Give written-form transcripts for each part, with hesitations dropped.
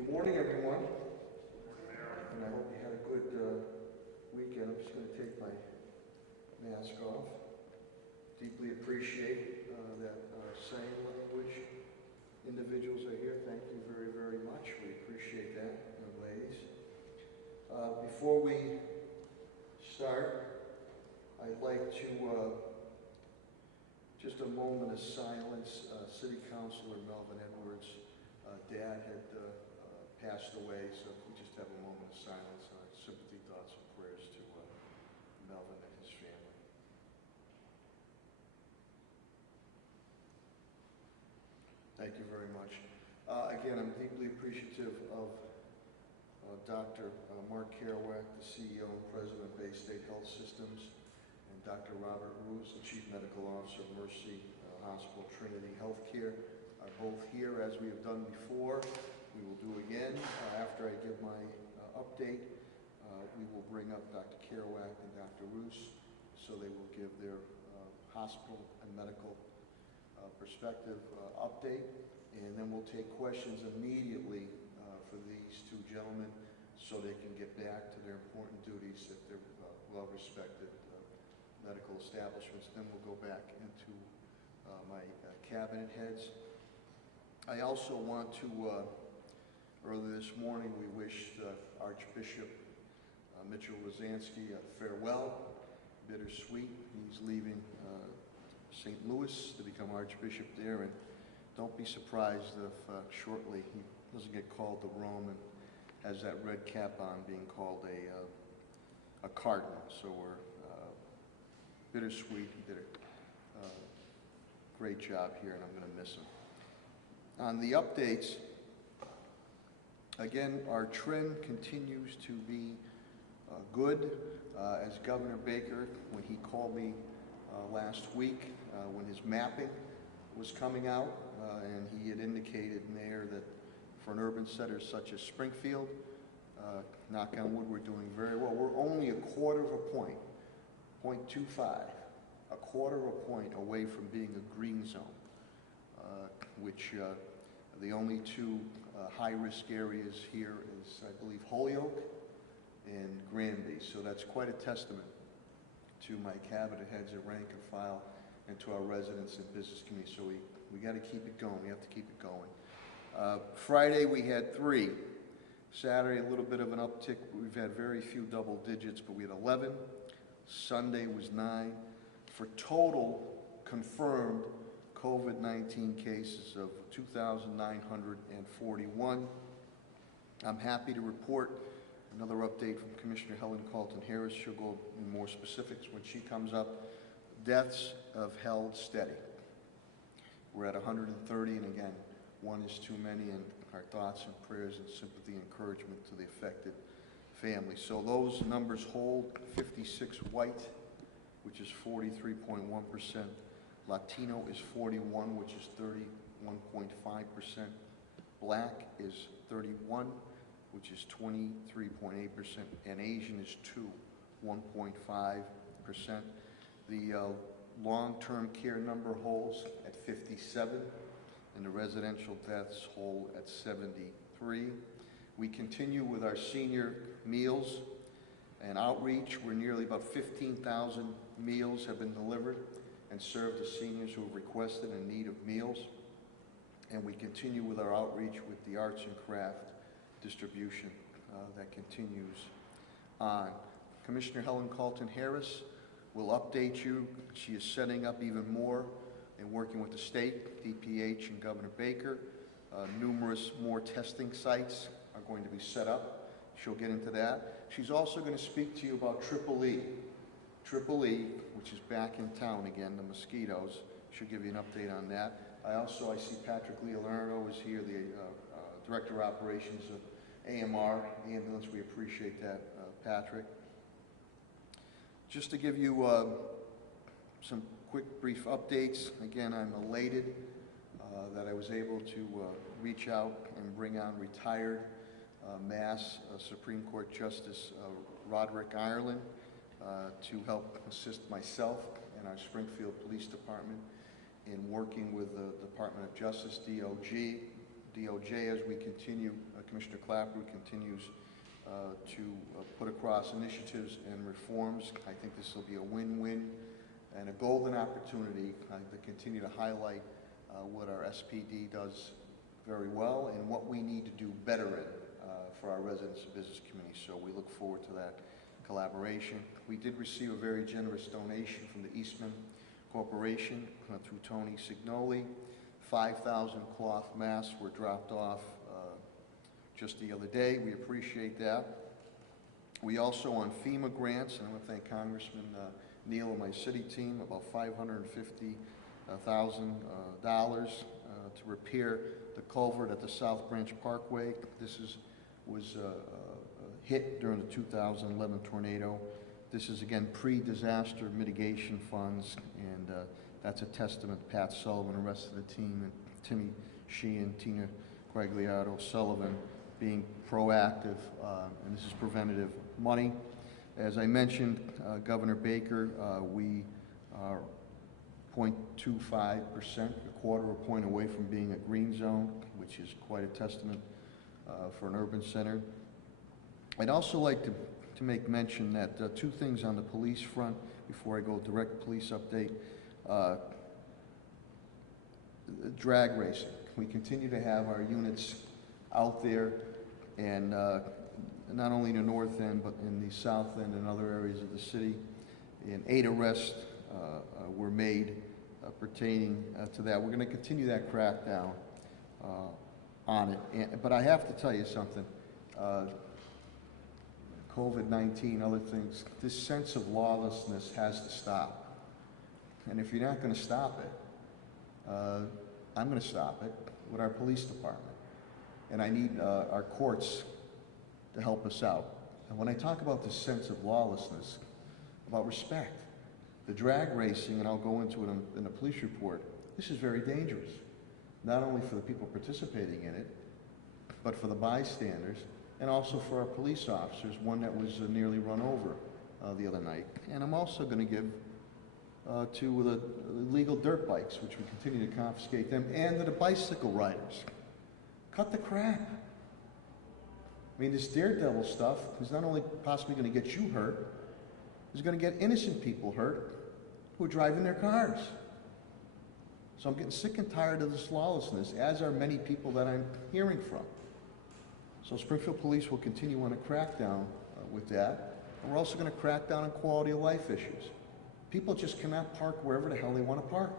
Good morning, everyone. And I hope you had a good weekend. I'm just going to take my mask off. Deeply appreciate that sign language individuals are here. Thank you very, very much. We appreciate that, ladies. Before we start, I'd like to just a moment of silence. City Councilor Melvin Edwards' dad had passed away, so we just have a moment of silence. Sympathy, thoughts, and prayers to Melvin and his family. Thank you very much. Again, I'm deeply appreciative of Dr. Mark Kerouac, the CEO and President of Bay State Health Systems, and Dr. Robert Roos, the Chief Medical Officer of Mercy Hospital Trinity Healthcare, are both here as we have done before. We will do again. After I give my update, we will bring up Dr. Kerouac and Dr. Roos, so they will give their hospital and medical perspective update, and then we'll take questions immediately for these two gentlemen so they can get back to their important duties at their well-respected medical establishments. Then we'll go back into my cabinet heads. I also want to, earlier this morning, we wished Archbishop Mitchell Rosansky a farewell, bittersweet. He's leaving St. Louis to become Archbishop there, and don't be surprised if shortly he doesn't get called to Rome and has that red cap on, being called a cardinal. So we're bittersweet. He did a great job here, and I'm going to miss him. On the updates, again, our trend continues to be good. As Governor Baker, when he called me last week, when his mapping was coming out, and he had indicated, Mayor, that for an urban center such as Springfield, knock on wood, we're doing very well. We're only a quarter of a point, 0.25, a quarter of a point away from being a green zone, which the only two high-risk areas here is, I believe, Holyoke and Granby. So that's quite a testament to my cabinet heads at rank and file and to our residents and business community. So we got to keep it going. We have to keep it going. Friday we had 3. Saturday a little bit of an uptick. We've had very few double digits, but we had 11. Sunday was 9. For total confirmed COVID-19 cases of 2,941. I'm happy to report another update from Commissioner Helen Carlton Harris. She'll go in more specifics when she comes up. Deaths have held steady. We're at 130, and again, one is too many, and our thoughts and prayers and sympathy and encouragement to the affected families. So those numbers hold. 56 white, which is 43.1%. Latino is 41, which is 31.5%. Black is 31, which is 23.8%. And Asian is 2, 1.5%. The long-term care number holds at 57, and the residential deaths hold at 73. We continue with our senior meals and outreach. We're nearly about 15,000 meals have been delivered and served to seniors who have requested in need of meals. And we continue with our outreach with the arts and craft distribution that continues on. Commissioner Helen Carlton Harris will update you. She is setting up even more and working with the state, DPH, and Governor Baker. Numerous more testing sites are going to be set up. She'll get into that. She's also going to speak to you about Triple E, which is back in town again, the mosquitoes. She'll give you an update on that. I see Patrick Leonardo is here, the Director of Operations of AMR, the ambulance. We appreciate that, Patrick. Just to give you some quick, brief updates. Again, I'm elated that I was able to reach out and bring on retired Mass Supreme Court Justice Roderick Ireland to help assist myself and our Springfield Police Department in working with the Department of Justice, DOJ, as we continue Commissioner Clapper continues to put across initiatives and reforms. I think this will be a win-win and a golden opportunity to continue to highlight what our SPD does very well and what we need to do better in for our residents and business community. So we look forward to that collaboration. We did receive a very generous donation from the Eastman Corporation through Tony Signoli. 5,000 cloth masks were dropped off just the other day. We appreciate that. We also on FEMA grants, and I want to thank Congressman Neal and my city team, about $550,000 to repair the culvert at the South Branch Parkway. This was hit during the 2011 tornado. This is again pre-disaster mitigation funds, and that's a testament to Pat Sullivan and the rest of the team, and Timmy Sheehan, Tina Quagliato, Sullivan, being proactive, and this is preventative money. As I mentioned, Governor Baker, we are 0.25%, a quarter of a point away from being a green zone, which is quite a testament for an urban center. I'd also like to make mention that two things on the police front before I go direct police update. Drag racing. We continue to have our units out there, and not only in the north end, but in the south end and other areas of the city. And 8 arrests were made pertaining to that. We're going to continue that crackdown on it. But I have to tell you something. COVID-19, other things, this sense of lawlessness has to stop. And if you're not going to stop it, I'm going to stop it with our police department. And I need our courts to help us out. And when I talk about this sense of lawlessness, about respect, the drag racing, and I'll go into it in the police report, this is very dangerous. Not only for the people participating in it, but for the bystanders, and also for our police officers, one that was nearly run over the other night. And I'm also going to give to the illegal dirt bikes, which we continue to confiscate them, and to the bicycle riders. Cut the crap. I mean, this daredevil stuff is not only possibly going to get you hurt, it's going to get innocent people hurt who are driving their cars. So I'm getting sick and tired of this lawlessness, as are many people that I'm hearing from. So Springfield Police will continue on a crackdown with that. And we're also going to crack down on quality of life issues. People just cannot park wherever the hell they want to park.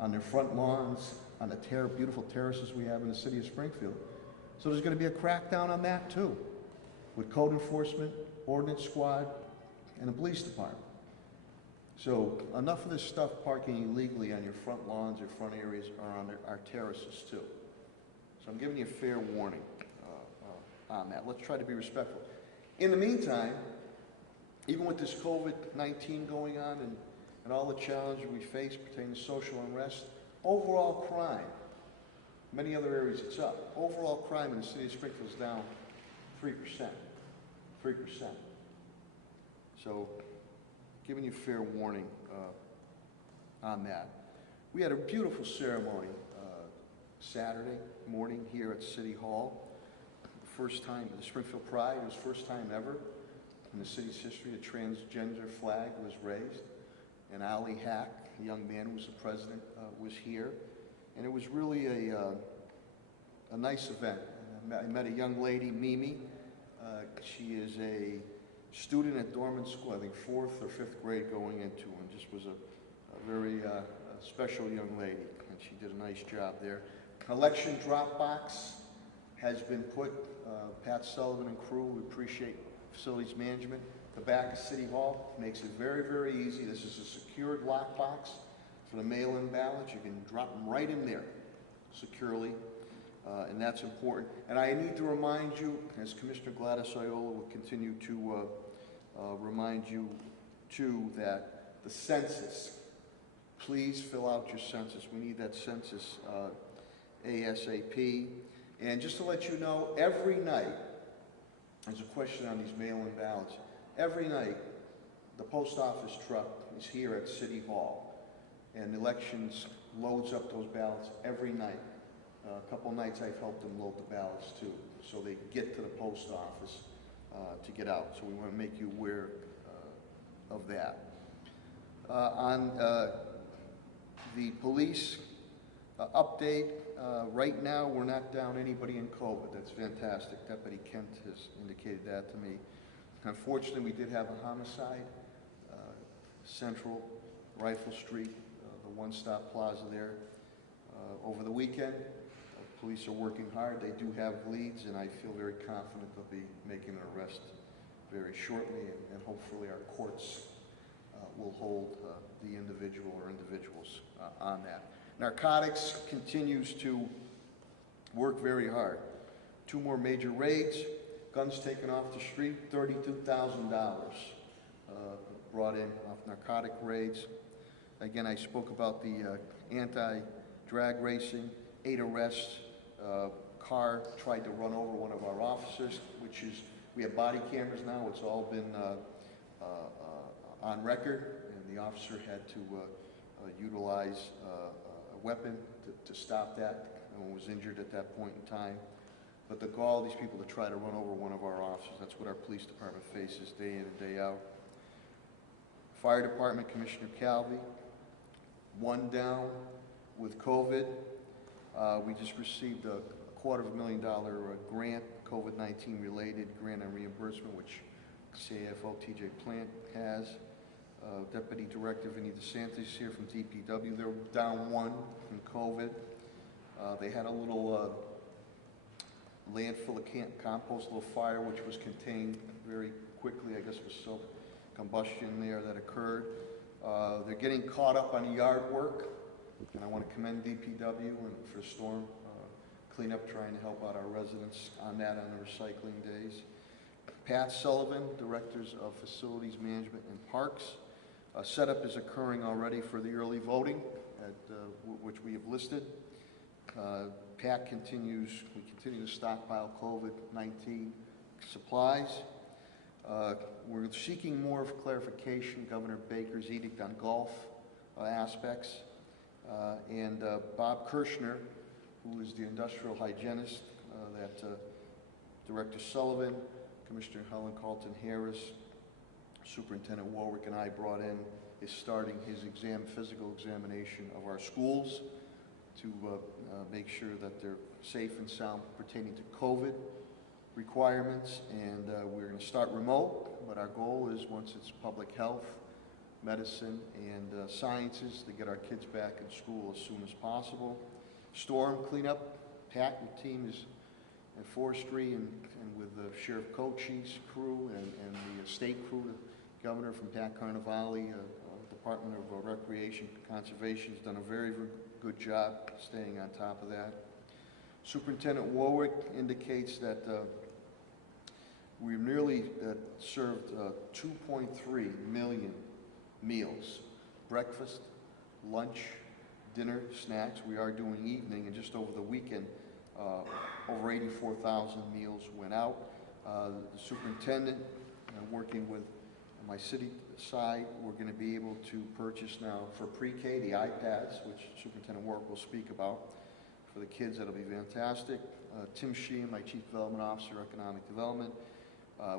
On their front lawns, on the beautiful terraces we have in the city of Springfield. So there's going to be a crackdown on that too, with code enforcement, ordinance squad, and the police department. So enough of this stuff parking illegally on your front lawns or front areas or on our terraces too. So I'm giving you a fair warning on that. Let's try to be respectful. In the meantime, even with this COVID-19 going on and all the challenges we face pertaining to social unrest, overall crime, many other areas it's up. Overall crime in the city of Springfield is down 3%. 3%. So, giving you fair warning on that. We had a beautiful ceremony Saturday morning here at City Hall. The first time, the Springfield Pride, it was first time ever in the city's history a transgender flag was raised. And Ali Hack, a young man who was the president, was here. And it was really a nice event. I met a young lady, Mimi. She is a student at Dorman School, I think 4th or 5th grade going into, and just was a very special young lady. And she did a nice job there. Election drop box has been put, Pat Sullivan and crew, we appreciate facilities management. The back of City Hall makes it very, very easy. This is a secured lockbox for the mail-in ballots. You can drop them right in there securely, and that's important. And I need to remind you, as Commissioner Gladys Iola will continue to remind you too, that the census, please fill out your census. We need that census ASAP. And just to let you know, every night, there's a question on these mail-in ballots. Every night, the post office truck is here at City Hall, and elections loads up those ballots every night. A couple nights I've helped them load the ballots too. so they get to the post office to get out. So we want to make you aware of that. On the police update, right now we're not down anybody in COVID. That's fantastic. Deputy Kent has indicated that to me. Unfortunately, we did have a homicide, Central Rifle Street, the one-stop plaza there, over the weekend. Police are working hard. They do have leads, and I feel very confident they'll be making an arrest very shortly, and hopefully our courts will hold the individual or individuals on that. Narcotics continues to work very hard. 2 more major raids, guns taken off the street, $32,000 brought in off narcotic raids. Again, I spoke about the anti-drag racing, 8 arrests. Car tried to run over one of our officers, which is, we have body cameras now, it's all been on record, and the officer had to utilize a weapon to stop that, and was injured at that point in time. But the gall of these people to try to run over one of our officers, that's what our police department faces day in and day out. Fire Department, Commissioner Calvi, 1 down with COVID. We just received a $250,000 grant, COVID-19 related grant and reimbursement, which CAFO TJ Plant has. Deputy Director Vinny DeSantis here from DPW. They're down 1 from COVID. They had a little landfill of compost, a little fire, which was contained very quickly. I guess it was some combustion there that occurred. They're getting caught up on yard work, and I want to commend DPW and for storm cleanup, trying to help out our residents on that on the recycling days. Pat Sullivan, Directors of Facilities Management and Parks. Setup is occurring already for the early voting, which we have listed. Pat continues, we continue to stockpile COVID-19 supplies. We're seeking more clarification, Governor Baker's edict on golf aspects. And Bob Kirshner, who is the industrial hygienist that Director Sullivan, Commissioner Helen Carlton Harris, Superintendent Warwick and I brought in, is starting his physical examination of our schools to make sure that they're safe and sound pertaining to COVID requirements. And we're going to start remote, but our goal is, once it's public health, medicine, and sciences, to get our kids back in school as soon as possible. Storm cleanup, Pat and team is in forestry and with the Sheriff Cochise crew and the state crew, the governor from Pat Carnevale, Department of Recreation Conservation has done a very good job staying on top of that. Superintendent Warwick indicates that we've nearly served 2.3 million meals, breakfast, lunch, dinner, snacks. We are doing evening, and just over the weekend, over 84,000 meals went out. The superintendent, working with my city side, we're going to be able to purchase now for pre-K the iPads, which Superintendent Warwick will speak about. For the kids, that'll be fantastic. Tim Sheehan, my Chief Development Officer, Economic Development.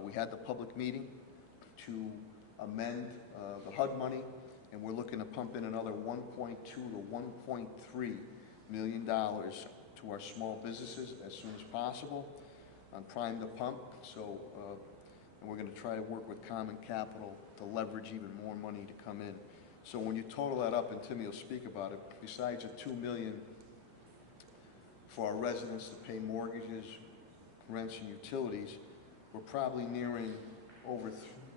We had the public meeting to amend the HUD money, and we're looking to pump in another $1.2 to $1.3 million to our small businesses as soon as possible on Prime to Pump. So, and we're going to try to work with Common Capital to leverage even more money to come in. So when you total that up, and Timmy will speak about it, besides the $2 million for our residents to pay mortgages, rents, and utilities, we're probably nearing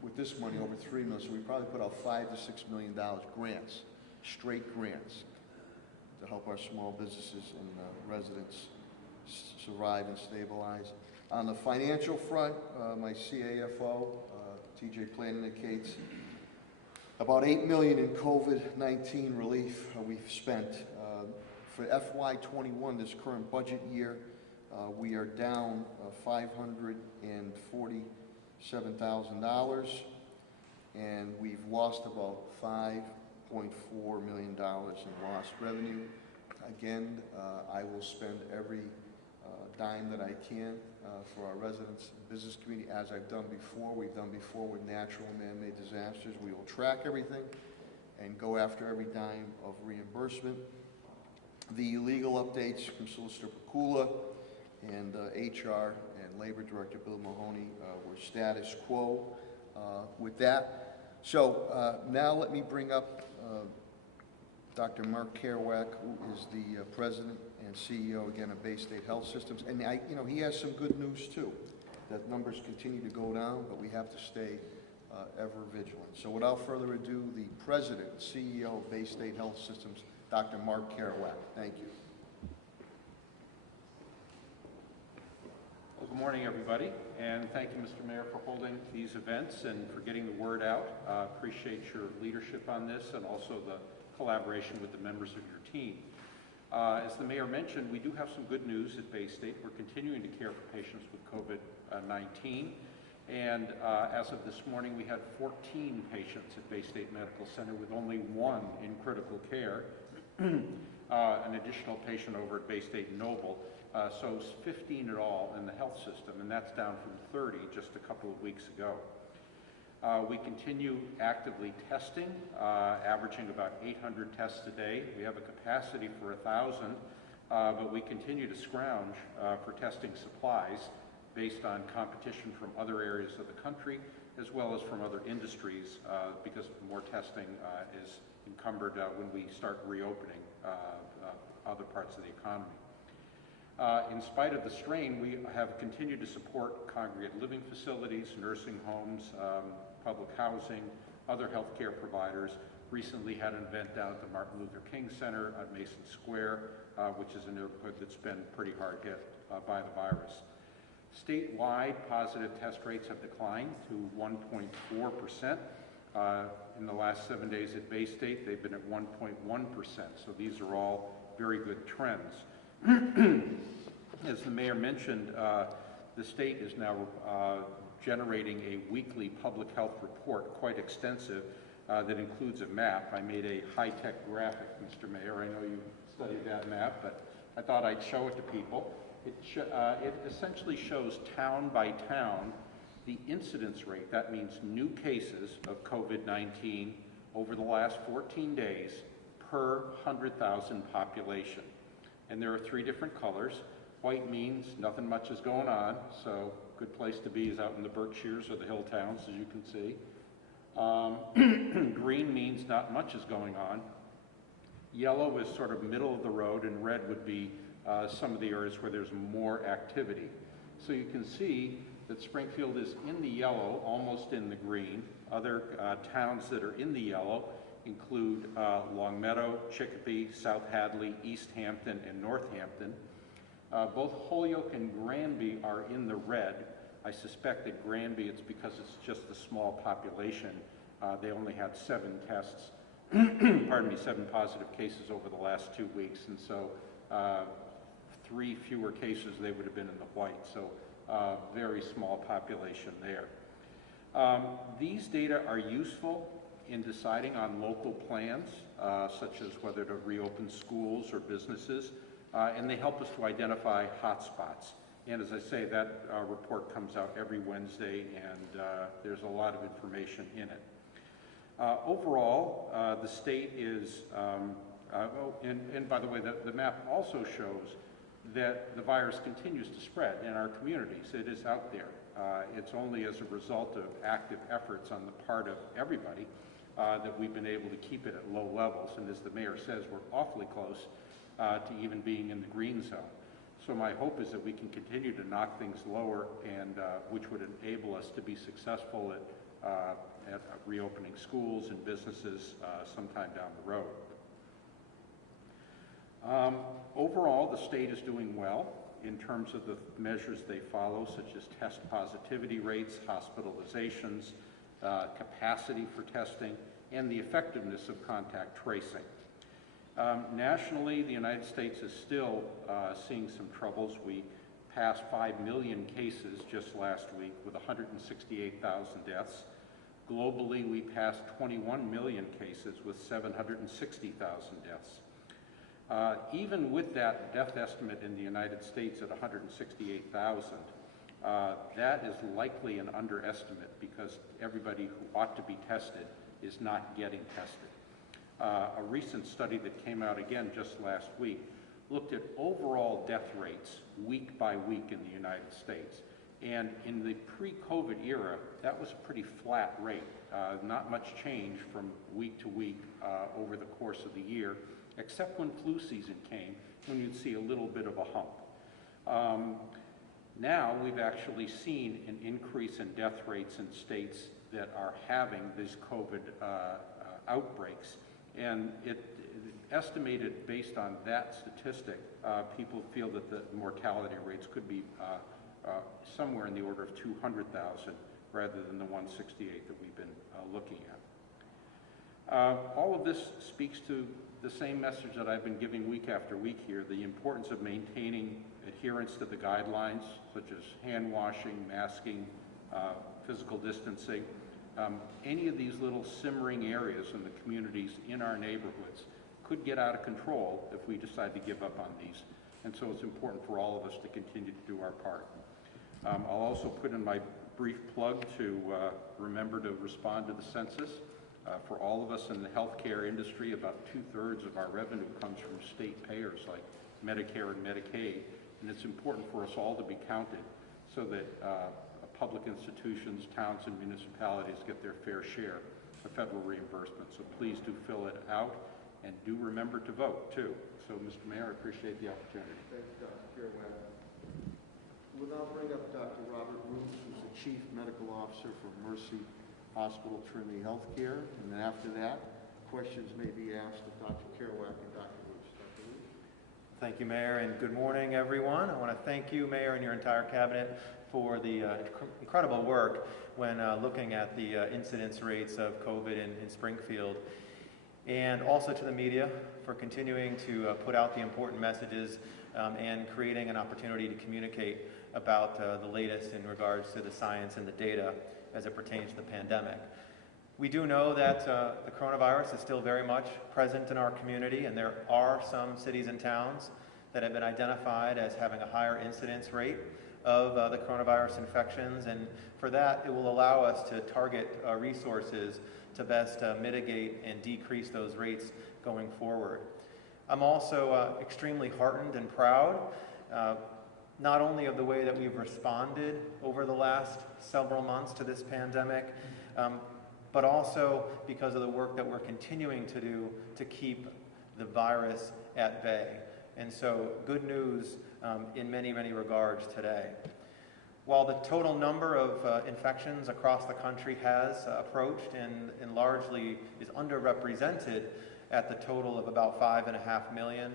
with this money over $3 million. So we probably put out $5 to $6 million grants, straight grants, to help our small businesses and residents survive and stabilize. On the financial front, my CAFO, TJ Plan, indicates about $8 million in COVID-19 relief we've spent. For FY21, this current budget year, we are down $547,000, and we've lost about $5.4 million in lost revenue. Again, I will spend every dime that I can for our residents and business community, as I've done before. We've done before with natural and man-made disasters. We will track everything and go after every dime of reimbursement. The legal updates from Solicitor Pakula and HR and Labor Director Bill Mahoney were status quo with that. So now let me bring up Dr. Mark Kerouac, who is the President and CEO, again, of Bay State Health Systems. And, he has some good news, too, that numbers continue to go down, but we have to stay ever vigilant. So without further ado, the President and CEO of Bay State Health Systems, Dr. Mark Kerouac. Thank you. Well, good morning, everybody, and thank you, Mr. Mayor, for holding these events and for getting the word out. Appreciate your leadership on this and also the collaboration with the members of your team. As the Mayor mentioned, we do have some good news at Bay State. We're continuing to care for patients with COVID-19, and as of this morning, we had 14 patients at Bay State Medical Center with only one in critical care, an additional patient over at Bay State Noble. So 15 in all in the health system, and that's down from 30 just a couple of weeks ago. We continue actively testing, averaging about 800 tests a day. We have a capacity for 1,000, but we continue to scrounge for testing supplies based on competition from other areas of the country, as well as from other industries, because more testing is encumbered when we start reopening other parts of the economy. In spite of the strain, we have continued to support congregate living facilities, nursing homes, public housing, other healthcare providers. Recently had an event down at the Martin Luther King Center at Mason Square, which is a neighborhood that's been pretty hard hit by the virus. Statewide positive test rates have declined to 1.4%. In the last 7 days at Bay State, they've been at 1.1%. So these are all very good trends. As the Mayor mentioned, the state is now generating a weekly public health report, quite extensive, that includes a map. I made a high-tech graphic, Mr. Mayor. I know you studied that map, but I thought I'd show it to people. It essentially shows town by town the incidence rate. That means new cases of COVID-19 over the last 14 days per 100,000 population. And there are 3 different colors. White means nothing much is going on, so good place to be is out in the Berkshires or the hill towns, as you can see. Green means not much is going on. Yellow is sort of middle of the road, and red would be some of the areas where there's more activity. So you can see that Springfield is in the yellow, almost in the green. Other towns that are in the yellow include Longmeadow, Chicopee, South Hadley, East Hampton, and Northampton. Both Holyoke and Granby are in the red. I suspect that Granby, it's because it's just a small population. They only had 7 tests, pardon me, 7 positive cases over the last 2 weeks, and so 3 fewer cases they would have been in the white, so very small population there. These data are useful in deciding on local plans, such as whether to reopen schools or businesses, and they help us to identify hotspots. And as I say, that report comes out every Wednesday, and there's a lot of information in it. Overall, the state is, and by the way, the map also shows that the virus continues to spread in our communities. It is out there. It's only as a result of active efforts on the part of everybody that we've been able to keep it at low levels. And as the Mayor says, we're awfully close to even being in the green zone. So my hope is that we can continue to knock things lower, and which would enable us to be successful at reopening schools and businesses sometime down the road. Overall, the state is doing well in terms of the measures they follow, such as test positivity rates, hospitalizations, capacity for testing, and the effectiveness of contact tracing. Nationally, the United States is still seeing some troubles. We passed 5 million cases just last week with 168,000 deaths. Globally, we passed 21 million cases with 760,000 deaths. Even with that death estimate in the United States at 168,000, that is likely an underestimate because everybody who ought to be tested is not getting tested. A recent study that came out again just last week looked at overall death rates week by week in the United States. And in the pre-COVID era, that was a pretty flat rate, not much change from week to week over the course of the year, except when flu season came, when you'd see a little bit of a hump. Now we've actually seen an increase in death rates in states that are having these COVID outbreaks, and it estimated based on that statistic, people feel that the mortality rates could be somewhere in the order of 200,000 rather than the 168 that we've been looking at. All of this speaks to the same message that I've been giving week after week here, the importance of maintaining adherence to the guidelines, such as hand washing, masking, physical distancing. Any of these little simmering areas in the communities in our neighborhoods could get out of control if we decide to give up on these. And so it's important for all of us to continue to do our part. I'll also put in my brief plug to remember to respond to the census. For all of us in the healthcare industry, about 2/3 of our revenue comes from state payers like Medicare and Medicaid, and it's important for us all to be counted so that public institutions, towns, and municipalities get their fair share of federal reimbursement. So please do fill it out, and do remember to vote, too. So, Mr. Mayor, I appreciate the opportunity. Thank you, Dr. Kerouac. We'll now bring up Dr. Robert Roos, who's the Chief Medical Officer for Mercy Hospital Trinity Healthcare. And then after that, questions may be asked of Dr. Kerouac and Dr. Roos. Dr. Roos. Thank you, Mayor, and good morning, everyone. I want to thank you, Mayor, and your entire cabinet for the incredible work when looking at the incidence rates of COVID in Springfield. And also to the media for continuing to put out the important messages and creating an opportunity to communicate about the latest in regards to the science and the data as it pertains to the pandemic. We do know that the coronavirus is still very much present in our community, and there are some cities and towns that have been identified as having a higher incidence rate of the coronavirus infections, and for that it will allow us to target resources to best mitigate and decrease those rates going forward. I'm also extremely heartened and proud not only of the way that we've responded over the last several months to this pandemic, but also because of the work that we're continuing to do to keep the virus at bay. And so good news in many, many regards today. While the total number of infections across the country has approached and largely is underrepresented at the total of about 5.5 million,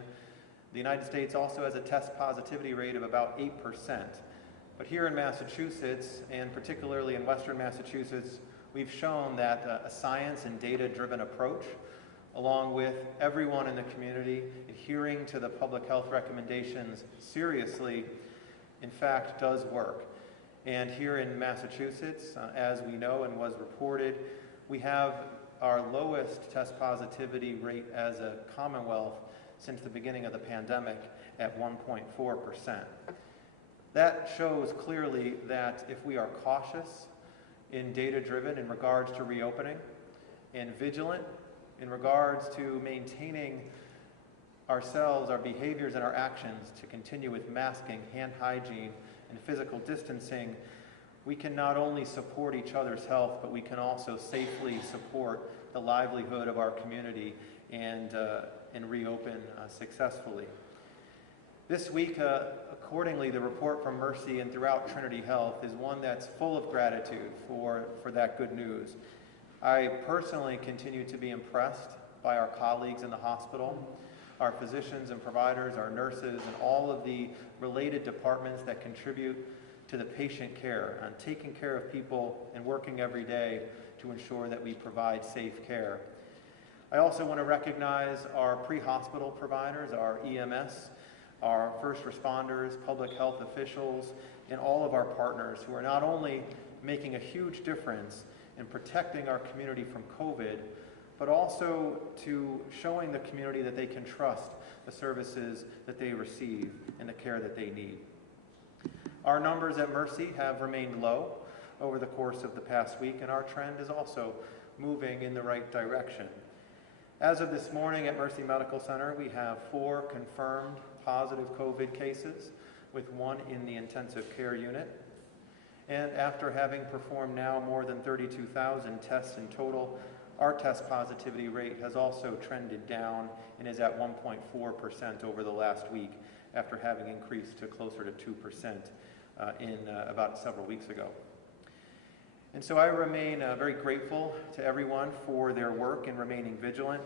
the United States also has a test positivity rate of about 8%. But here in Massachusetts, and particularly in Western Massachusetts, we've shown that a science and data-driven approach, along with everyone in the community adhering to the public health recommendations seriously, in fact, does work. And here in Massachusetts, as we know and was reported, we have our lowest test positivity rate as a Commonwealth since the beginning of the pandemic at 1.4%. That shows clearly that if we are cautious and data-driven in regards to reopening and vigilant in regards to maintaining ourselves, our behaviors, and our actions to continue with masking, hand hygiene, and physical distancing, we can not only support each other's health, but we can also safely support the livelihood of our community and reopen successfully. This week, accordingly, the report from Mercy and throughout Trinity Health is one that's full of gratitude for that good news. I personally continue to be impressed by our colleagues in the hospital, our physicians and providers, our nurses, and all of the related departments that contribute to the patient care and taking care of people and working every day to ensure that we provide safe care. I also want to recognize our pre-hospital providers, our EMS, our first responders, public health officials, and all of our partners who are not only making a huge difference in protecting our community from COVID, but also to showing the community that they can trust the services that they receive and the care that they need. Our numbers at Mercy have remained low over the course of the past week, and our trend is also moving in the right direction. As of this morning at Mercy Medical Center, we have 4 confirmed positive COVID cases, with 1 in the intensive care unit. And after having performed now more than 32,000 tests in total, our test positivity rate has also trended down and is at 1.4% over the last week, after having increased to closer to 2% in about several weeks ago. And so I remain very grateful to everyone for their work in remaining vigilant.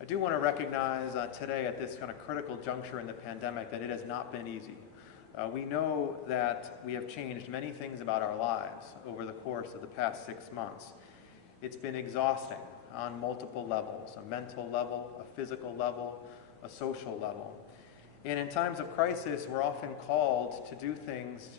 I do want to recognize today at this kind of critical juncture in the pandemic that it has not been easy. We know that we have changed many things about our lives over the course of the past 6 months. It's been exhausting on multiple levels, a mental level, a physical level, a social level. And in times of crisis, we're often called to do things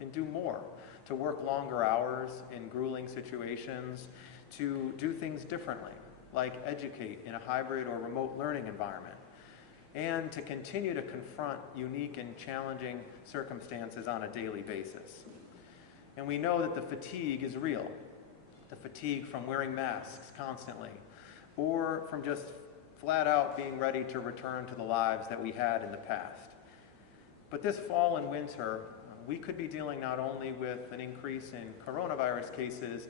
and do more, to work longer hours in grueling situations, to do things differently, like educate in a hybrid or remote learning environment, and to continue to confront unique and challenging circumstances on a daily basis. And we know that the fatigue is real, the fatigue from wearing masks constantly, or from just flat out being ready to return to the lives that we had in the past. But this fall and winter, we could be dealing not only with an increase in coronavirus cases,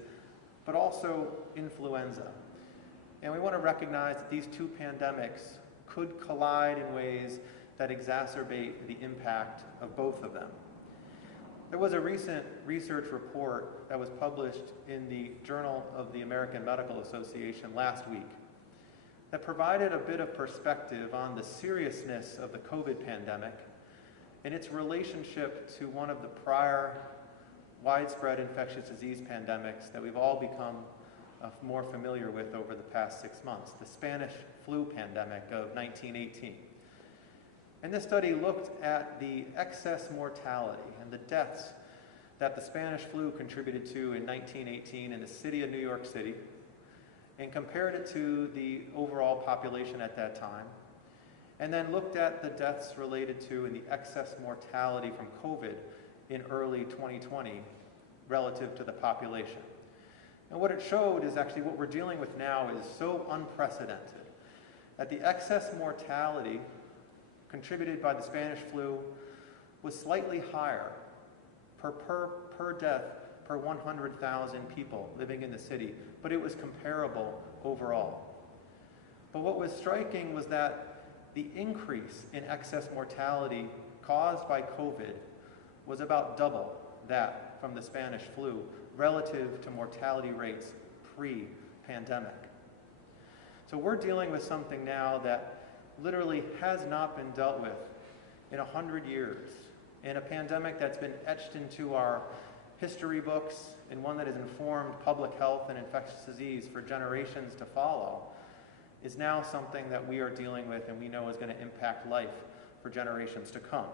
but also influenza. And we want to recognize that these 2 pandemics could collide in ways that exacerbate the impact of both of them. There was a recent research report that was published in the Journal of the American Medical Association last week that provided a bit of perspective on the seriousness of the COVID pandemic and its relationship to one of the prior widespread infectious disease pandemics that we've all become more familiar with over the past 6 months, the Spanish flu pandemic of 1918. And this study looked at the excess mortality and the deaths that the Spanish flu contributed to in 1918 in the city of New York City, and compared it to the overall population at that time, and then looked at the deaths related to and the excess mortality from COVID in early 2020 relative to the population. And what it showed is actually what we're dealing with now is so unprecedented that the excess mortality contributed by the Spanish flu was slightly higher per death per 100,000 people living in the city, but it was comparable overall. But what was striking was that the increase in excess mortality caused by COVID was about double that from the Spanish flu relative to mortality rates pre-pandemic. So we're dealing with something now that literally has not been dealt with in 100 years, in a pandemic that's been etched into our history books and one that has informed public health and infectious disease for generations to follow, is now something that we are dealing with and we know is going to impact life for generations to come.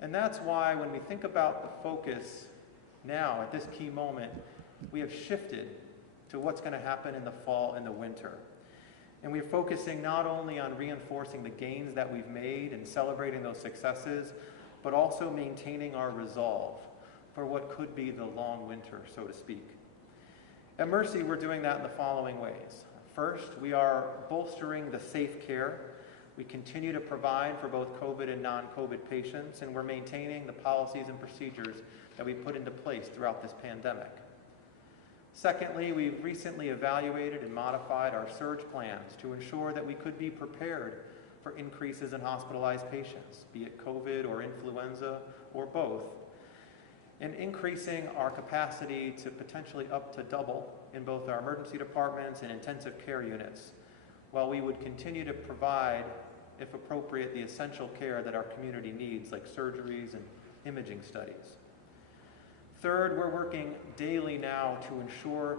And that's why when we think about the focus now at this key moment, we have shifted to what's going to happen in the fall and the winter. And we're focusing not only on reinforcing the gains that we've made and celebrating those successes, but also maintaining our resolve for what could be the long winter, so to speak. At Mercy, we're doing that in the following ways. First, we are bolstering the safe care we continue to provide for both COVID and non-COVID patients, and we're maintaining the policies and procedures that we put into place throughout this pandemic. Secondly, we've recently evaluated and modified our surge plans to ensure that we could be prepared for increases in hospitalized patients, be it COVID or influenza or both, and increasing our capacity to potentially up to double in both our emergency departments and intensive care units, while we would continue to provide, if appropriate, the essential care that our community needs, like surgeries and imaging studies. Third, we're working daily now to ensure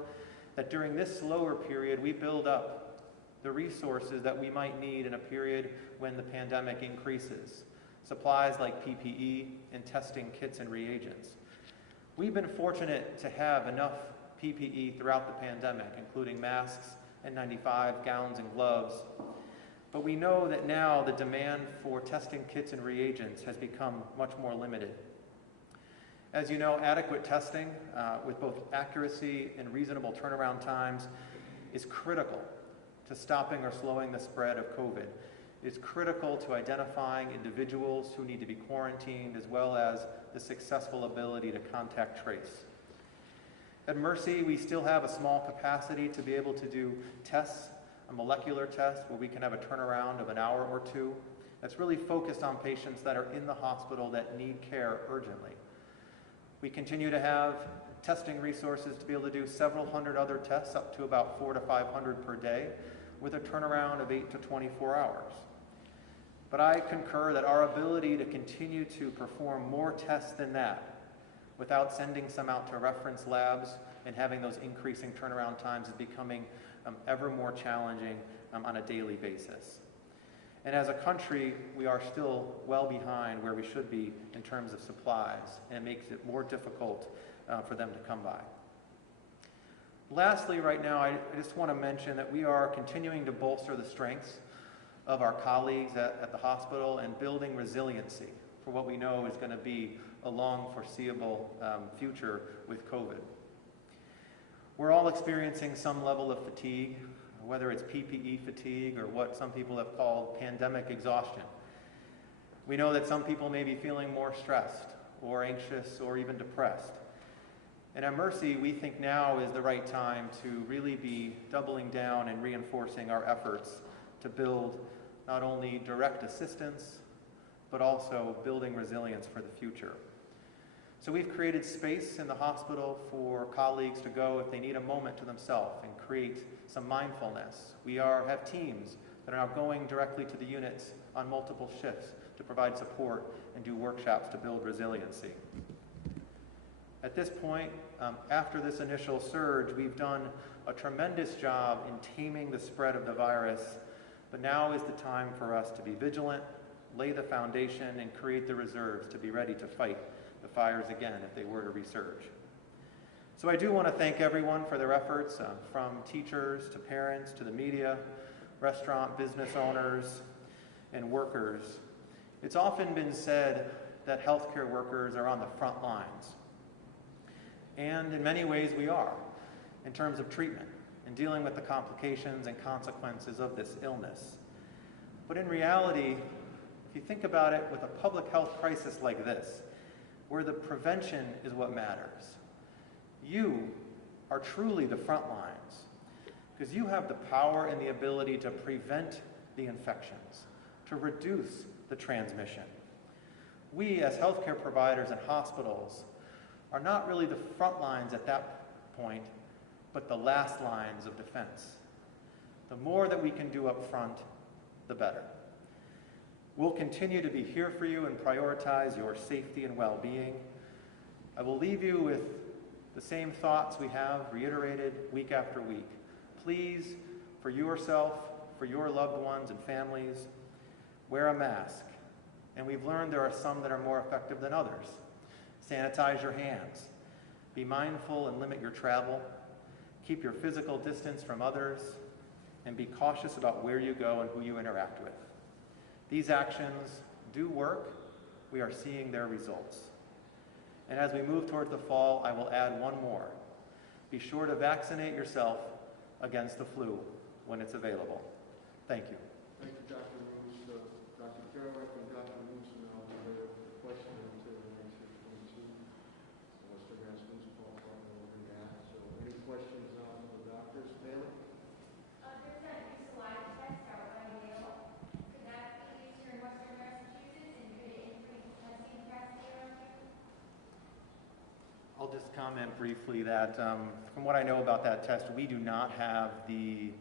that during this slower period, we build up the resources that we might need in a period when the pandemic increases. Supplies like PPE and testing kits and reagents. We've been fortunate to have enough PPE throughout the pandemic, including masks, N95, gowns, and gloves. But we know that now the demand for testing kits and reagents has become much more limited. As you know, adequate testing with both accuracy and reasonable turnaround times is critical to stopping or slowing the spread of COVID. It's critical to identifying individuals who need to be quarantined, as well as the successful ability to contact trace. At Mercy, we still have a small capacity to be able to do tests, a molecular test where we can have a turnaround of an hour or two. That's really focused on patients that are in the hospital that need care urgently. We continue to have testing resources to be able to do several hundred other tests, up to about 400 to 500 per day, with a turnaround of 8 to 24 hours. But I concur that our ability to continue to perform more tests than that, without sending some out to reference labs and having those increasing turnaround times, is becoming ever more challenging on a daily basis. And as a country, we are still well behind where we should be in terms of supplies, and it makes it more difficult for them to come by. Lastly, right now, I just want to mention that we are continuing to bolster the strengths of our colleagues at the hospital and building resiliency for what we know is going to be a long foreseeable future with COVID. We're all experiencing some level of fatigue, whether it's PPE fatigue or what some people have called pandemic exhaustion. We know that some people may be feeling more stressed or anxious or even depressed. And at Mercy, we think now is the right time to really be doubling down and reinforcing our efforts to build not only direct assistance, but also building resilience for the future. So we've created space in the hospital for colleagues to go if they need a moment to themselves and create some mindfulness. We have teams that are now going directly to the units on multiple shifts to provide support and do workshops to build resiliency. At this point, after this initial surge, we've done a tremendous job in taming the spread of the virus, but now is the time for us to be vigilant, lay the foundation, and create the reserves to be ready to fight the fires again if they were to resurge. So I do want to thank everyone for their efforts, from teachers to parents to the media, restaurant business owners, and workers. It's often been said that healthcare workers are on the front lines. And in many ways we are, in terms of treatment and dealing with the complications and consequences of this illness. But in reality, if you think about it, with a public health crisis like this, where the prevention is what matters, you are truly the front lines, because you have the power and the ability to prevent the infections, to reduce the transmission. We, as healthcare providers and hospitals, are not really the front lines at that point, but the last lines of defense. The more that we can do up front, the better. We'll continue to be here for you and prioritize your safety and well-being. I will leave you with the same thoughts we have reiterated week after week. Please, for yourself, for your loved ones and families, wear a mask. And we've learned there are some that are more effective than others. Sanitize your hands. Be mindful and limit your travel. Keep your physical distance from others. And be cautious about where you go and who you interact with. These actions do work. We are seeing their results. And as we move towards the fall, I will add one more. Be sure to vaccinate yourself against the flu when it's available. Thank you. Thank you, Dr. Roos. Dr. Kerouac and Dr. Roos now have a question until the next 6:22. Mr. Rasmus, Paul Farmer will do that. So any questions on the doctors, Bailey? There's that new saliva test out by Yale. Could that be used here in Western Massachusetts, and could it increase testing capacity around here? I'll just comment briefly that from what I know about that test, we do not have the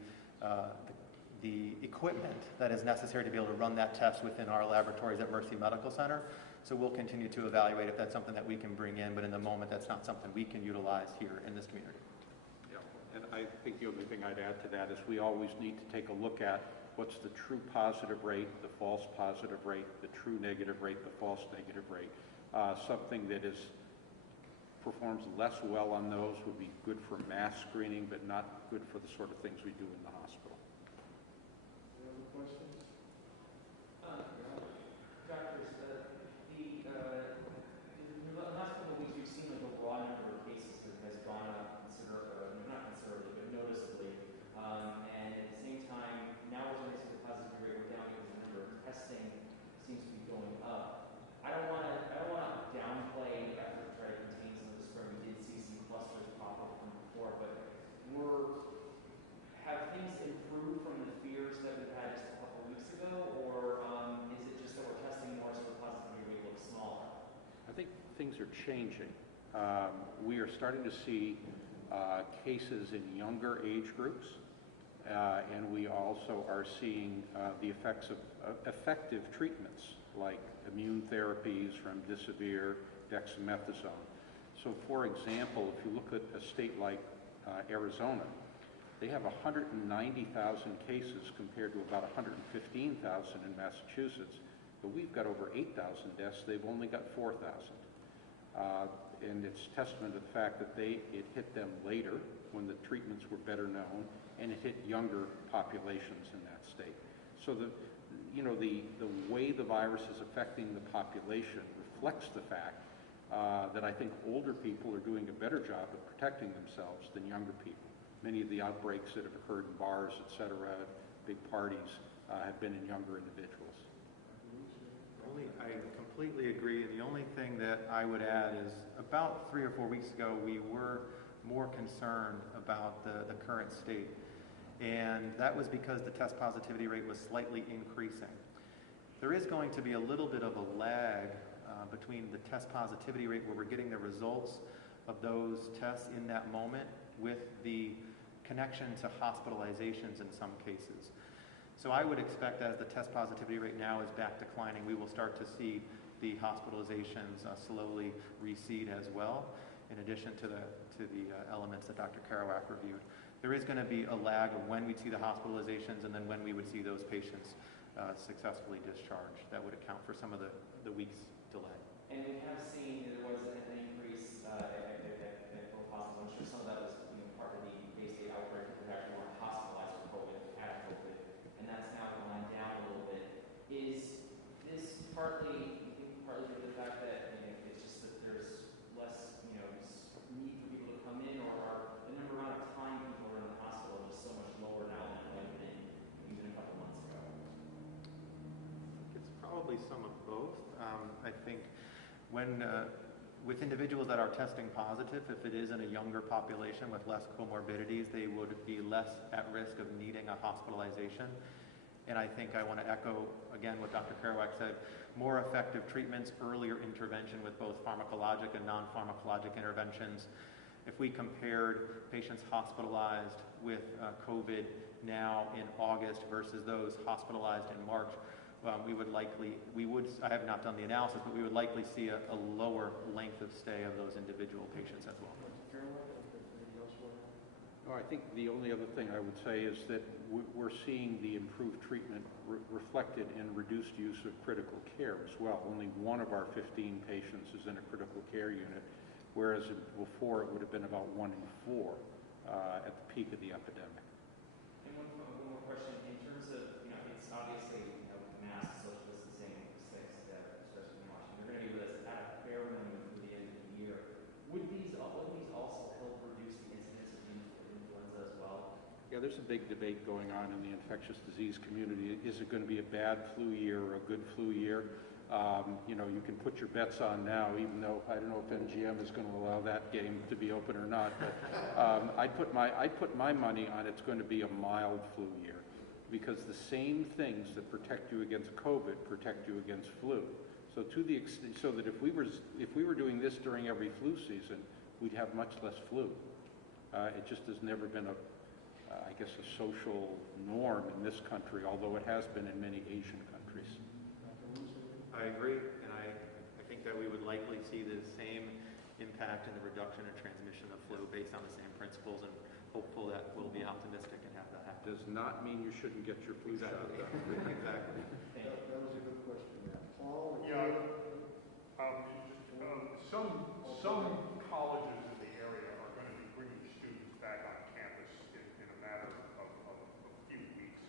equipment that is necessary to be able to run that test within our laboratories at Mercy Medical Center. So we'll continue to evaluate if that's something that we can bring in, but in the moment, that's not something we can utilize here in this community. Yeah, and I think the only thing I'd add to that is we always need to take a look at what's the true positive rate, the false positive rate, the true negative rate, the false negative rate. Something that performs less well on those would be good for mass screening, but not good for the sort of things we do in the hospital. Any other questions? are changing. We are starting to see cases in younger age groups, and we also are seeing the effects of effective treatments like immune therapies, remdesivir, dexamethasone. So for example, if you look at a state like Arizona, they have 190,000 cases compared to about 115,000 in Massachusetts, but we've got over 8,000 deaths. They've only got 4,000. And it's testament to the fact that it hit them later when the treatments were better known, and it hit younger populations in that state. So the way the virus is affecting the population reflects the fact that I think older people are doing a better job of protecting themselves than younger people. Many of the outbreaks that have occurred in bars, et cetera, big parties, have been in younger individuals. I completely agree, and the only thing that I would add is about 3 or 4 weeks ago, we were more concerned about the current state, and that was because the test positivity rate was slightly increasing. There is going to be a little bit of a lag between the test positivity rate where we're getting the results of those tests in that moment with the connection to hospitalizations in some cases. So I would expect as the test positivity rate now is back declining, we will start to see the hospitalizations slowly recede as well, in addition to the elements that Dr. Kerouac reviewed. There is going to be a lag of when we'd see the hospitalizations and then when we would see those patients successfully discharged. That would account for some of the weeks delay. And we have seen there was an increase at hospitals. I'm sure some of that was part of the Bay State outbreak that actually weren't hospitalized for COVID, had COVID, and that's now gone down a little bit. Is this partly due to the fact that it's just that there's less need for people to come in, or are the amount of time people are in the hospital just so much lower now than it might have been even a couple months ago? It's probably some of both. I think when with individuals that are testing positive, if it is in a younger population with less comorbidities, they would be less at risk of needing a hospitalization. And I think I want to echo again what Dr. Kerouac said, more effective treatments, earlier intervention with both pharmacologic and non-pharmacologic interventions. If we compared patients hospitalized with COVID now in August versus those hospitalized in March, I have not done the analysis, but we would likely see a lower length of stay of those individual patients as well. No, I think the only other thing I would say is that we're seeing the improved treatment reflected in reduced use of critical care as well. Only one of our 15 patients is in a critical care unit, whereas before it would have been about 1 in 4 at the peak of the epidemic. And one more question. In terms of, it's obviously, masks, social distancing, especially in Washington, they're going to be with us at a fair minimum through the end of the year. Would these also help reduce the incidence of influenza as well? Yeah, there's a big debate going on in the infectious disease community. Is it going to be a bad flu year or a good flu year? You can put your bets on now, even though I don't know if MGM is going to allow that game to be open or not. But I'd put my money on it's going to be a mild flu year, because the same things that protect you against COVID protect you against flu. So to the extent, so that if we were doing this during every flu season, we'd have much less flu. It just has never been a social norm in this country, although it has been in many Asian countries. I agree, and I think that we would likely see the same impact in the reduction and transmission of flu based on the same principles, and hopeful that we'll be optimistic and have that happen. Does not mean you shouldn't get your flu shot. Exactly. That was a good question. Paul? Yeah. Some colleges in the area are going to be bringing students back on campus in a matter of a few weeks.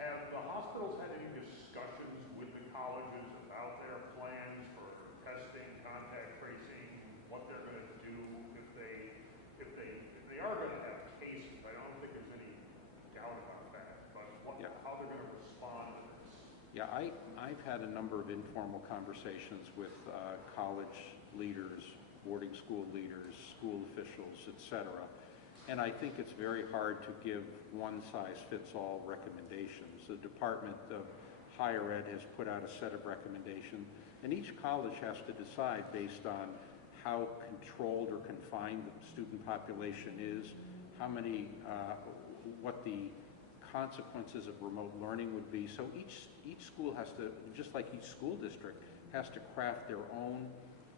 Have the hospitals had any discussions with the colleges about their plans for testing, contact tracing, what they're going to do if they are going to have cases? I don't think there's any doubt about that, but how they're going to respond to this. Yeah, I've had a number of informal conversations with college leaders, boarding school leaders, school officials, etc. And I think it's very hard to give one-size-fits-all recommendations. The Department of Higher Ed has put out a set of recommendations, and each college has to decide based on how controlled or confined the student population is, how many, what the consequences of remote learning would be. So each school has to, just like each school district, has to craft their own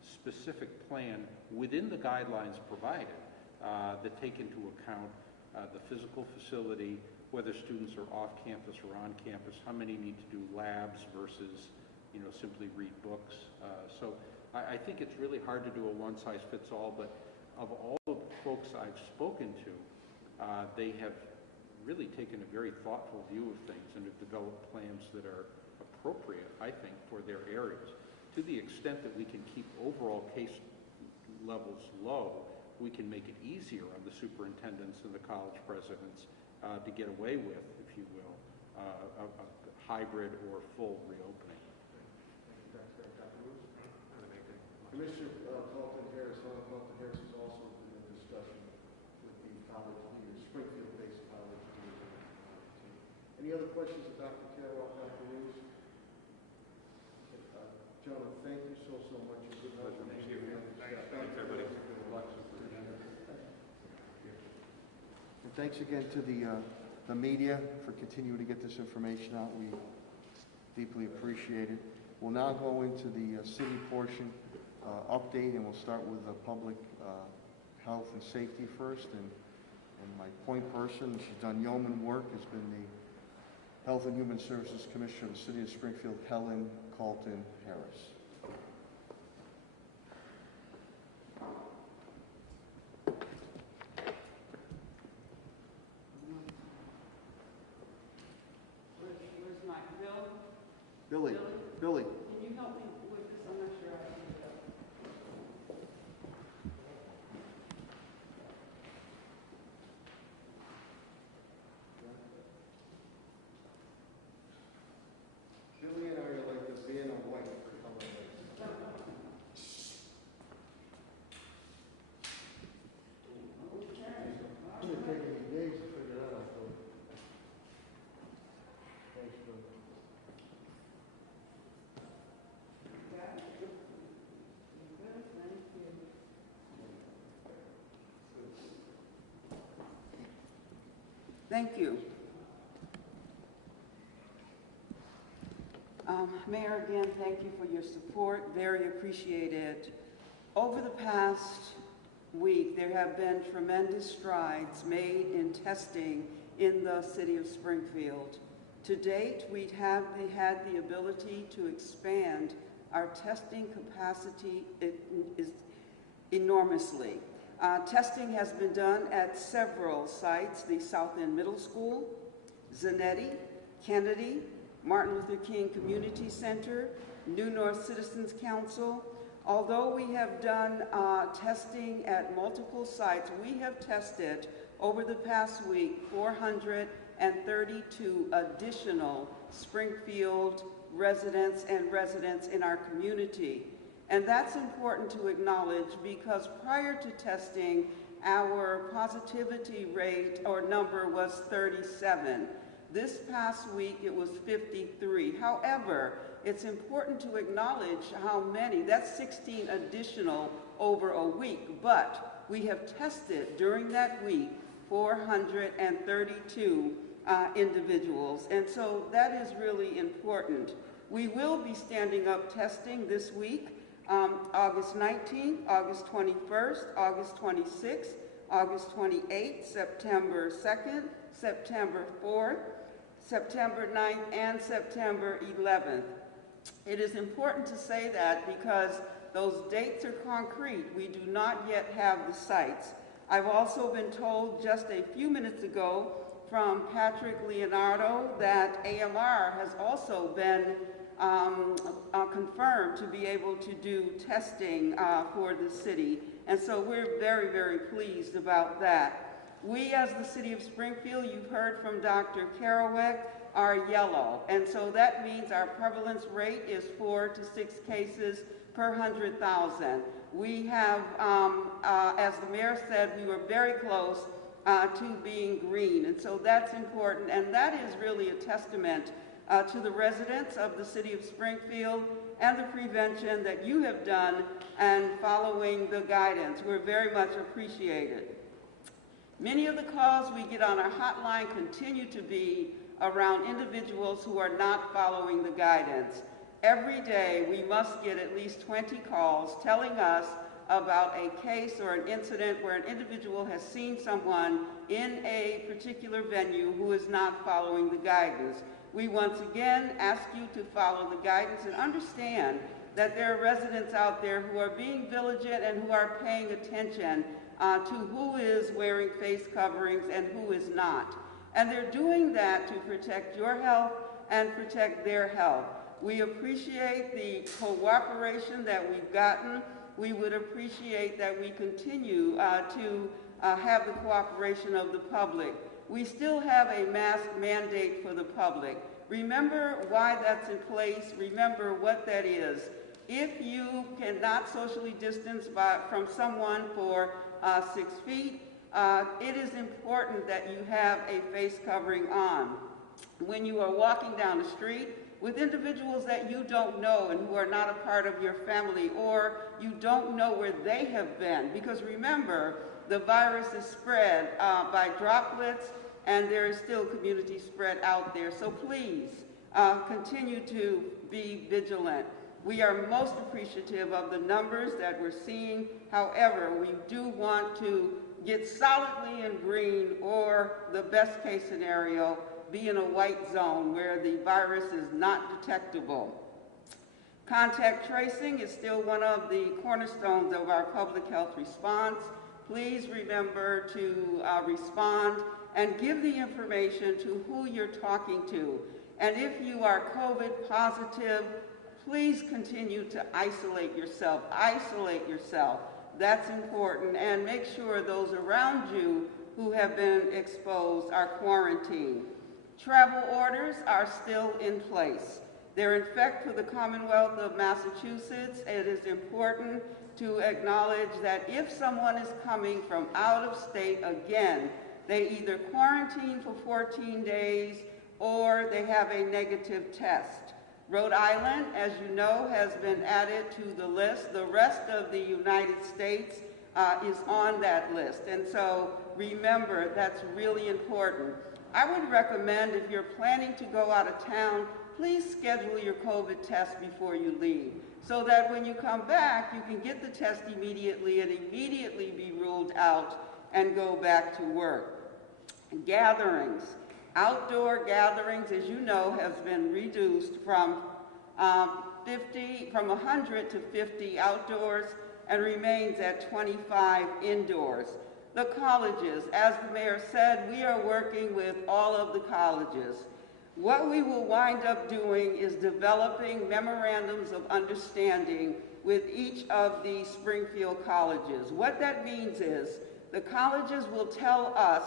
specific plan within the guidelines provided that take into account the physical facility, whether students are off campus or on campus, how many need to do labs versus, simply read books. So I think it's really hard to do a one-size-fits-all, but of all the folks I've spoken to, they have really taken a very thoughtful view of things and have developed plans that are appropriate, I think, for their areas. To the extent that we can keep overall case levels low, we can make it easier on the superintendents and the college presidents to get away with, if you will, a hybrid or full reopening. Commissioner Carlton Harris has also been in discussion with the college leaders, Springfield-based college leaders. Any other questions of Dr. Carroll, Dr. News? Gentlemen, thank you so much. Good luck. Thank you. Thanks, everybody. And thanks again to the media for continuing to get this information out. We deeply appreciate it. We'll now go into the city portion update, and we'll start with the public health and safety first. And my point person, she's done yeoman work, has been the Health and Human Services Commissioner of the City of Springfield, Helen Carlton Harris. Where's my Bill? Billy. Can you help me with this? I'm not sure I can do that. Billy and I are like the band of white for color. It's going to take me days to figure that out. Thanks, Billy. Thank you. Mayor, again, thank you for your support. Very appreciated. Over the past week, there have been tremendous strides made in testing in the city of Springfield. To date, we have had the ability to expand our testing capacity enormously. Testing has been done at several sites, the South End Middle School, Zanetti, Kennedy, Martin Luther King Community Center, New North Citizens Council. Although we have done testing at multiple sites, we have tested over the past week 432 additional Springfield residents in our community. And that's important to acknowledge because prior to testing, our positivity rate or number was 37. This past week, it was 53. However, it's important to acknowledge how many, that's 16 additional over a week, but we have tested during that week 432 individuals, and so that is really important. We will be standing up testing this week, August 19th, August 21st, August 26th, August 28th, September 2nd, September 4th, September 9th, and September 11th. It is important to say that because those dates are concrete. We do not yet have the sites. I've also been told just a few minutes ago from Patrick Leonardo that AMR has also been confirmed to be able to do testing for the city. And so we're very, very pleased about that. We, as the city of Springfield, you've heard from Dr. Kerouac, are yellow. And so that means our prevalence rate is 4 to 6 cases per 100,000. We have, as the mayor said, we were very close to being green. And so that's important. And that is really a testament to the residents of the city of Springfield and the prevention that you have done and following the guidance. We're very much appreciated. Many of the calls we get on our hotline continue to be around individuals who are not following the guidance. Every day we must get at least 20 calls telling us about a case or an incident where an individual has seen someone in a particular venue who is not following the guidance. We once again ask you to follow the guidance and understand that there are residents out there who are being vigilant and who are paying attention to who is wearing face coverings and who is not. And they're doing that to protect your health and protect their health. We appreciate the cooperation that we've gotten. We would appreciate that we continue to have the cooperation of the public. We still have a mask mandate for the public. Remember why that's in place. Remember what that is. If you cannot socially distance from someone for 6 feet, it is important that you have a face covering on. When you are walking down the street with individuals that you don't know and who are not a part of your family, or you don't know where they have been, because remember, the virus is spread by droplets and there is still community spread out there. So please continue to be vigilant. We are most appreciative of the numbers that we're seeing. However, we do want to get solidly in green, or the best case scenario, be in a white zone where the virus is not detectable. Contact tracing is still one of the cornerstones of our public health response. Please remember to respond and give the information to who you're talking to. And if you are COVID positive, please continue to isolate yourself. Isolate yourself. That's important. And make sure those around you who have been exposed are quarantined. Travel orders are still in place. They're in effect for the Commonwealth of Massachusetts. It is important to acknowledge that if someone is coming from out of state, again, they either quarantine for 14 days or they have a negative test. Rhode Island, as you know, has been added to the list. The rest of the United States is on that list. And so remember, that's really important. I would recommend, if you're planning to go out of town, please schedule your COVID test before you leave, so that when you come back, you can get the test immediately and immediately be ruled out and go back to work. Gatherings. Outdoor gatherings, as you know, has been reduced from 100 to 50 outdoors and remains at 25 indoors. The colleges, as the mayor said, we are working with all of the colleges. What we will wind up doing is developing memorandums of understanding with each of the Springfield colleges. What that means is the colleges will tell us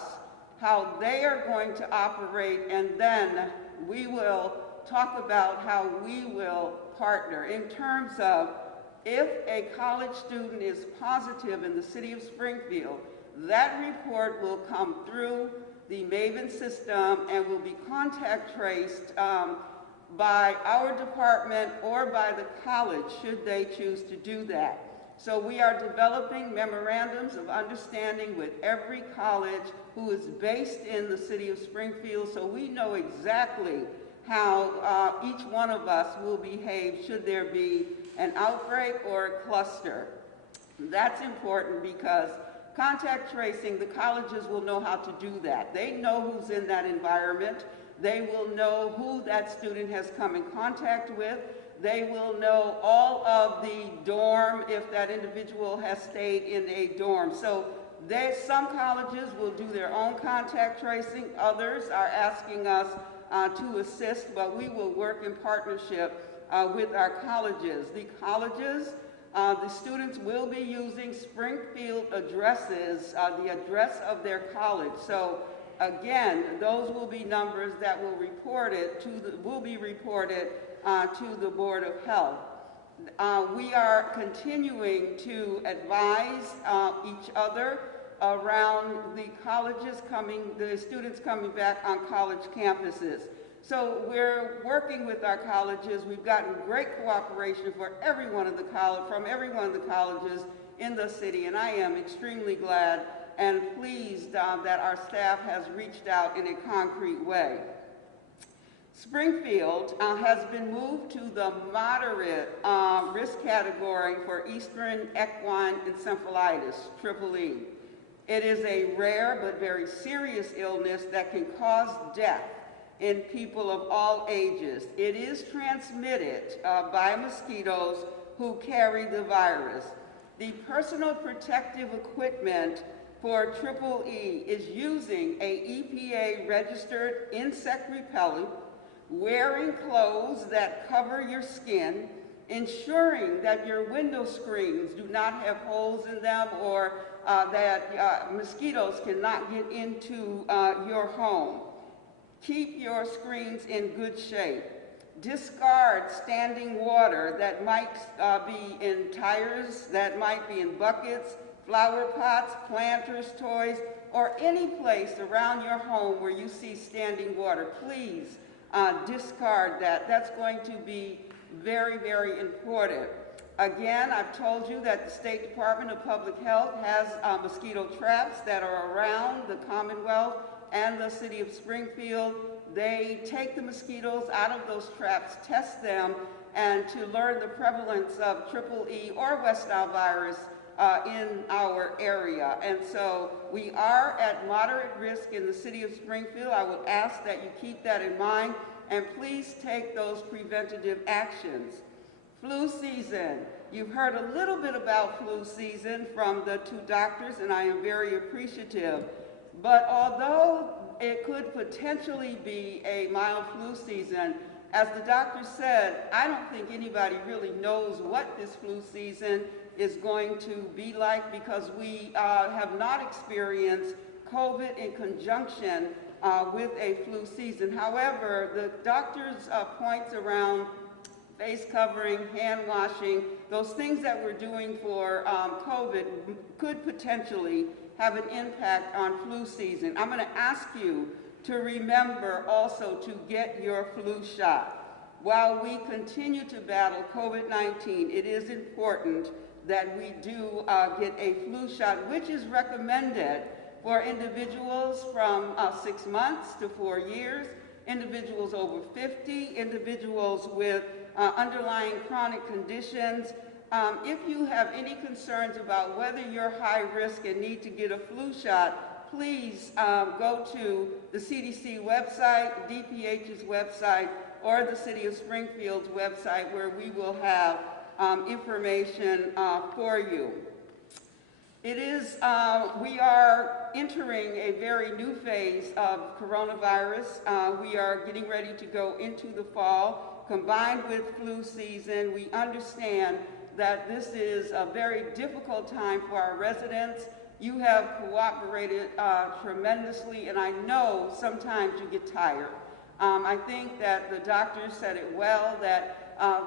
how they are going to operate, and then we will talk about how we will partner in terms of, if a college student is positive in the city of Springfield, that report will come through the MAVEN system and will be contact traced by our department or by the college, should they choose to do that. So we are developing memorandums of understanding with every college who is based in the city of Springfield, so we know exactly how each one of us will behave should there be an outbreak or a cluster. That's important because contact tracing, the colleges will know how to do that. They know who's in that environment. They will know who that student has come in contact with. They will know all of the dorm if that individual has stayed in a dorm. So some colleges will do their own contact tracing. Others are asking us to assist, but we will work in partnership with our colleges. The colleges, the students will be using Springfield addresses, the address of their college. So again, those will be numbers that will be reported to the Board of Health. We are continuing to advise each other around the students coming back on college campuses. So we're working with our colleges. We've gotten great cooperation from every one of the colleges in the city, and I am extremely glad and pleased that our staff has reached out in a concrete way. Springfield has been moved to the moderate risk category for Eastern equine encephalitis, EEE. It is a rare but very serious illness that can cause death in people of all ages. It is transmitted by mosquitoes who carry the virus. The personal protective equipment for EEE is using a EPA-registered insect repellent, wearing clothes that cover your skin, ensuring that your window screens do not have holes in them or that mosquitoes cannot get into your home. Keep your screens in good shape. Discard standing water that might be in tires, that might be in buckets, flower pots, planters, toys, or any place around your home where you see standing water. Please discard that. That's going to be very, very important. Again, I've told you that the State Department of Public Health has mosquito traps that are around the Commonwealth and the city of Springfield. They take the mosquitoes out of those traps, test them, and to learn the prevalence of EEE or West Nile virus in our area. And so we are at moderate risk in the city of Springfield. I would ask that you keep that in mind, and please take those preventative actions. Flu season. You've heard a little bit about flu season from the two doctors, and I am very appreciative. But although it could potentially be a mild flu season, as the doctor said, I don't think anybody really knows what this flu season is going to be like, because we have not experienced COVID in conjunction with a flu season. However, the doctor's points around face covering, hand washing, those things that we're doing for COVID could potentially have an impact on flu season. I'm going to ask you to remember also to get your flu shot. While we continue to battle COVID-19, it is important that we do get a flu shot, which is recommended for individuals from 6 months to 4 years, individuals over 50, individuals with underlying chronic conditions. If you have any concerns about whether you're high risk and need to get a flu shot, please go to the CDC website, DPH's website, or the City of Springfield's website, where we will have information for you. It is, we are entering a very new phase of coronavirus. We are getting ready to go into the fall. Combined with flu season, we understand that this is a very difficult time for our residents. You have cooperated tremendously, and I know sometimes you get tired. I think that the doctor said it well, that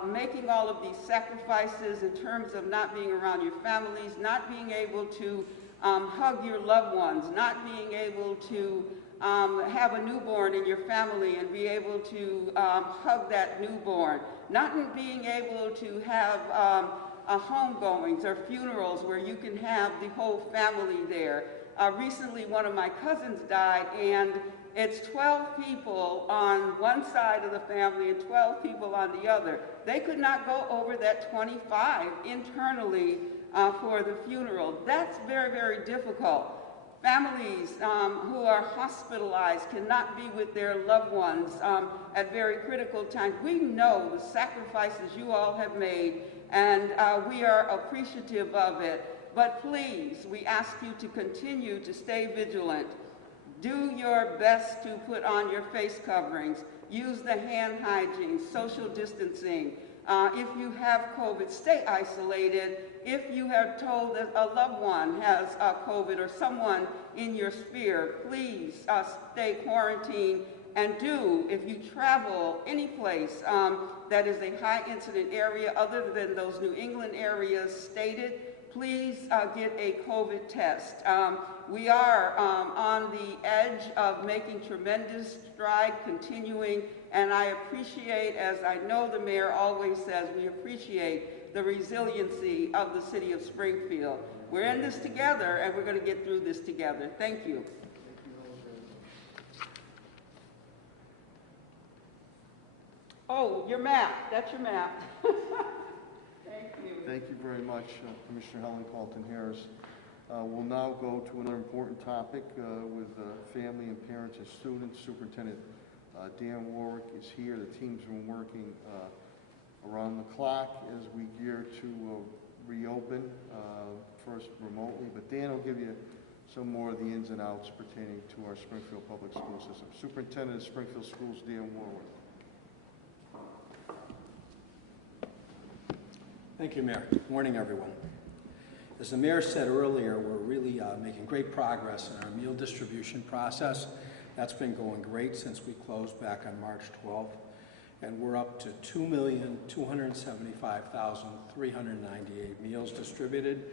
making all of these sacrifices in terms of not being around your families, not being able to hug your loved ones, not being able to have a newborn in your family and be able to hug that newborn, not being able to have homegoings or funerals where you can have the whole family there. Recently, one of my cousins died, and it's 12 people on one side of the family and 12 people on the other. They could not go over that 25 internally for the funeral. That's very, very difficult. Families who are hospitalized cannot be with their loved ones at very critical times. We know the sacrifices you all have made, and we are appreciative of it. But please, we ask you to continue to stay vigilant. Do your best to put on your face coverings. Use the hand hygiene, social distancing. If you have COVID, stay isolated. If you have told that a loved one has COVID or someone in your sphere, please stay quarantined. And do, if you travel any place that is a high incident area other than those New England areas stated, please get a COVID test. We are on the edge of making tremendous stride, continuing, and I appreciate, as I know the mayor always says, we appreciate the resiliency of the city of Springfield. We're in this together, and we're going to get through this together. Thank you. Oh, your map. That's your map. Thank you. Thank you very much, Commissioner Helen Carlton-Harris. We'll now go to another important topic with family and parents and students. Superintendent Dan Warwick is here. The team's been working around the clock as we gear to reopen, first remotely, but Dan will give you some more of the ins and outs pertaining to our Springfield Public School System. Superintendent of Springfield Schools, Dan Warwick. Thank you, Mayor. Good morning, everyone. As the Mayor said earlier, we're really making great progress in our meal distribution process. That's been going great since we closed back on March 12th, and we're up to 2,275,398 meals distributed,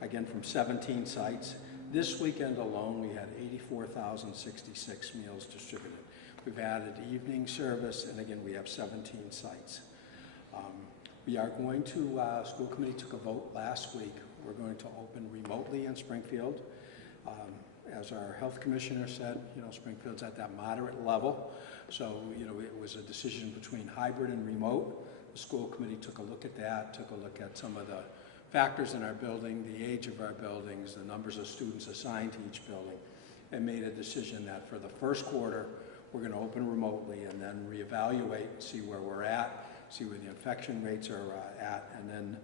again from 17 sites. This weekend alone, we had 84,066 meals distributed. We've added evening service, and again, we have 17 sites. We are going to, school committee took a vote last week. We're going to open remotely in Springfield. As our health commissioner said, Springfield's at that moderate level. So, it was a decision between hybrid and remote. The school committee took a look at that, took a look at some of the factors in our building, the age of our buildings, the numbers of students assigned to each building, and made a decision that for the first quarter, we're going to open remotely and then reevaluate, see where we're at, see where the infection rates are at, and then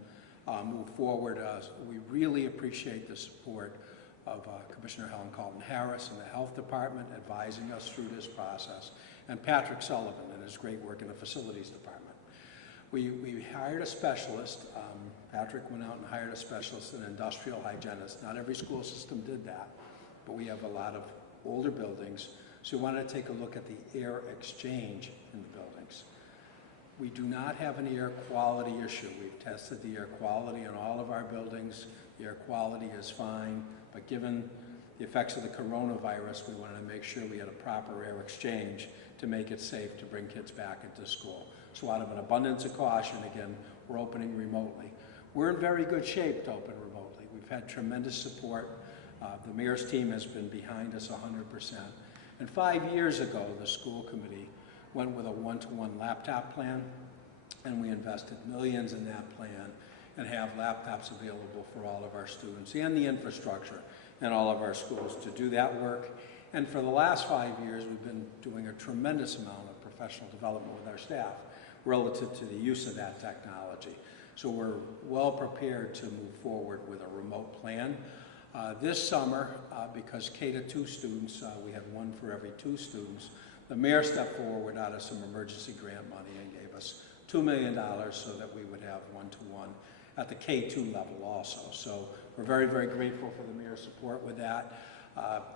move forward. We really appreciate the support of Commissioner Helen Carlton-Harris and the Health Department advising us through this process, and Patrick Sullivan and his great work in the Facilities Department. We hired a specialist. Patrick went out and hired a specialist, an industrial hygienist. Not every school system did that, but we have a lot of older buildings, so we wanted to take a look at the air exchange in the buildings. We do not have an air quality issue. We've tested the air quality in all of our buildings. The air quality is fine, but given the effects of the coronavirus, we wanted to make sure we had a proper air exchange to make it safe to bring kids back into school. So out of an abundance of caution, again, we're opening remotely. We're in very good shape to open remotely. We've had tremendous support. The mayor's team has been behind us 100%. And 5 years ago, the school committee went with a one-to-one laptop plan, and we invested millions in that plan and have laptops available for all of our students and the infrastructure in all of our schools to do that work. And for the last 5 years, we've been doing a tremendous amount of professional development with our staff relative to the use of that technology. So we're well prepared to move forward with a remote plan. This summer, because K-2 students, we had one for every 2 students, the mayor stepped forward out of some emergency grant money and gave us $2 million so that we would have one-to-one at the K-2 level also. So we're very, very grateful for the mayor's support with that.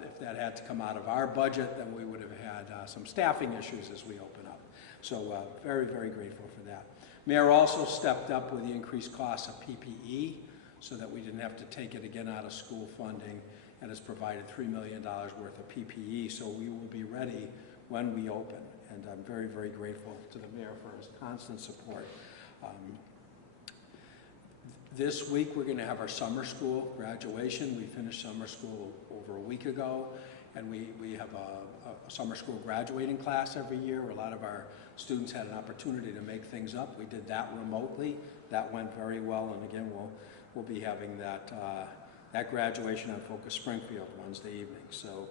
If that had to come out of our budget, then we would have had some staffing issues as we open up. So very, very grateful for that. Mayor also stepped up with the increased costs of PPE so that we didn't have to take it again out of school funding, and has provided $3 million worth of PPE, so we will be ready when we open. And I'm very, very grateful to the mayor for his constant support. This week we're going to have our summer school graduation. We finished summer school over a week ago, and we have a summer school graduating class every year where a lot of our students had an opportunity to make things up. We did that remotely. That went very well, and again we'll be having that graduation on Focus Springfield Wednesday evening. So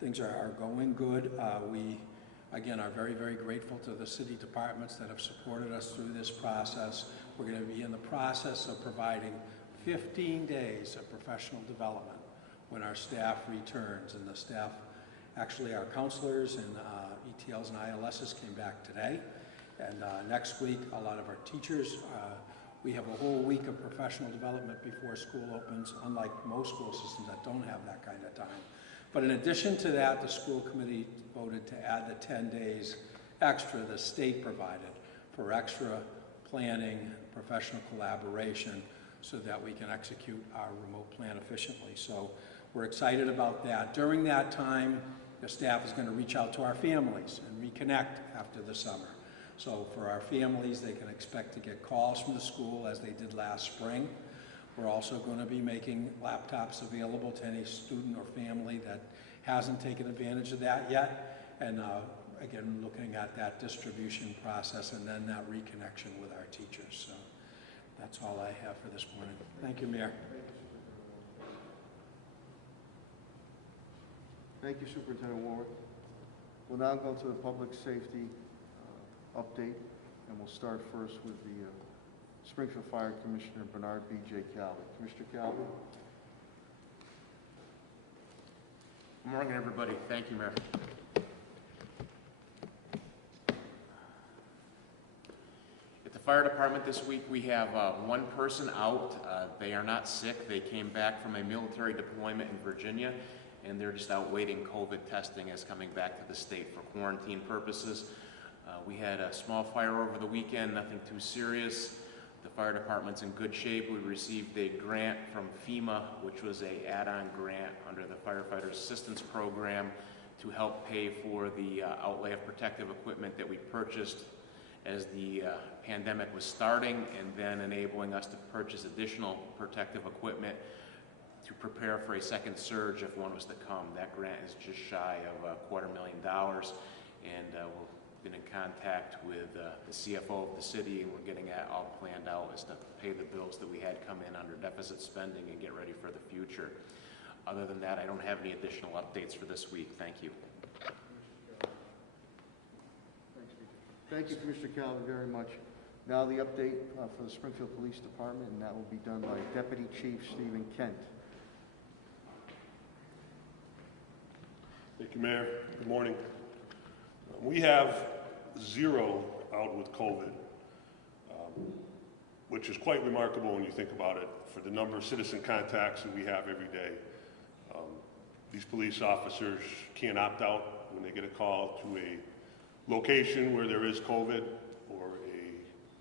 things are going good. We again are very, very grateful to the city departments that have supported us through this process. We're going to be in the process of providing 15 days of professional development when our staff returns, and the staff, actually our counselors and ETLs and ILSs came back today, and next week a lot of our teachers, we have a whole week of professional development before school opens, unlike most school systems that don't have that kind of time. But in addition to that, the school committee voted to add the 10 days extra the state provided for extra planning, professional collaboration, so that we can execute our remote plan efficiently. So we're excited about that. During that time, the staff is going to reach out to our families and reconnect after the summer. So for our families, they can expect to get calls from the school as they did last spring. We're also going to be making laptops available to any student or family that hasn't taken advantage of that yet. And again, looking at that distribution process and then that reconnection with our teachers. So that's all I have for this morning. Thank you, Mayor. Thank you, Superintendent Warwick. We'll now go to the public safety update, and we'll start first with the Springfield Fire Commissioner Bernard B.J. Calvi. Commissioner Calvi. Good morning, everybody. Thank you, Mayor. At the fire department this week, we have one person out. They are not sick. They came back from a military deployment in Virginia, and they're just out waiting COVID testing as coming back to the state for quarantine purposes. We had a small fire over the weekend, nothing too serious. The fire department's in good shape. We received a grant from FEMA, which was a add-on grant under the Firefighter Assistance Program to help pay for the outlay of protective equipment that we purchased as the pandemic was starting, and then enabling us to purchase additional protective equipment to prepare for a second surge if one was to come. That grant is just shy of $250,000, and we've been in contact with the CFO of the city, and we're getting that all planned out as to pay the bills that we had come in under deficit spending and get ready for the future. Other than that, I don't have any additional updates for this week. Thank you. Thank you, Commissioner Calvi, very much. Now the update for the Springfield Police Department, and that will be done by Deputy Chief Stephen Kent. Thank you, Mayor. Good morning. We have 0 out with COVID, which is quite remarkable when you think about it, for the number of citizen contacts that we have every day. These police officers can't opt out when they get a call to a location where there is COVID or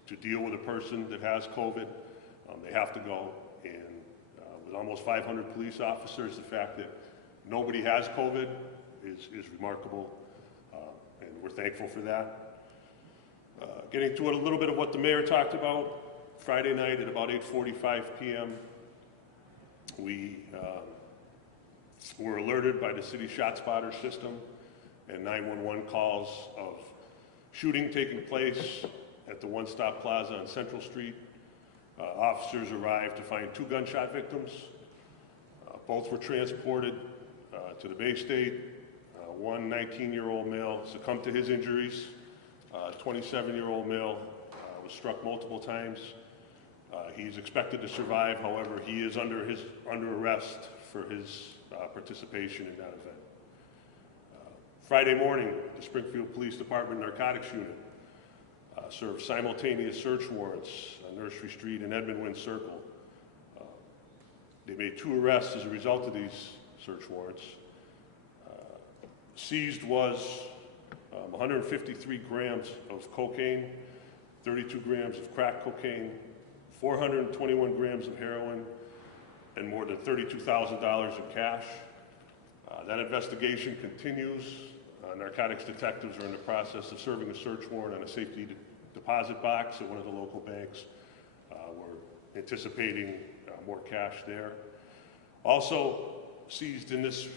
to deal with a person that has COVID. They have to go, and with almost 500 police officers, the fact that nobody has COVID is remarkable, and we're thankful for that. Getting to a little bit of what the mayor talked about, Friday night at about 8:45 p.m., we were alerted by the city ShotSpotter system and 911 calls of shooting taking place at the One Stop Plaza on Central Street. Officers arrived to find 2 gunshot victims. Both were transported to the Bay State. One 19-year-old male succumbed to his injuries. 27-year-old male was struck multiple times. He's expected to survive, however, he is under arrest for his participation in that event. Friday morning, the Springfield Police Department Narcotics Unit served simultaneous search warrants on Nursery Street and Edmund Wynn Circle. They made 2 arrests as a result of these search warrants. Seized was 153 grams of cocaine, 32 grams of crack cocaine, 421 grams of heroin, and more than $32,000 in cash. That investigation continues. Narcotics detectives are in the process of serving a search warrant on a safety deposit box at one of the local banks. We're anticipating more cash there. Also seized in this,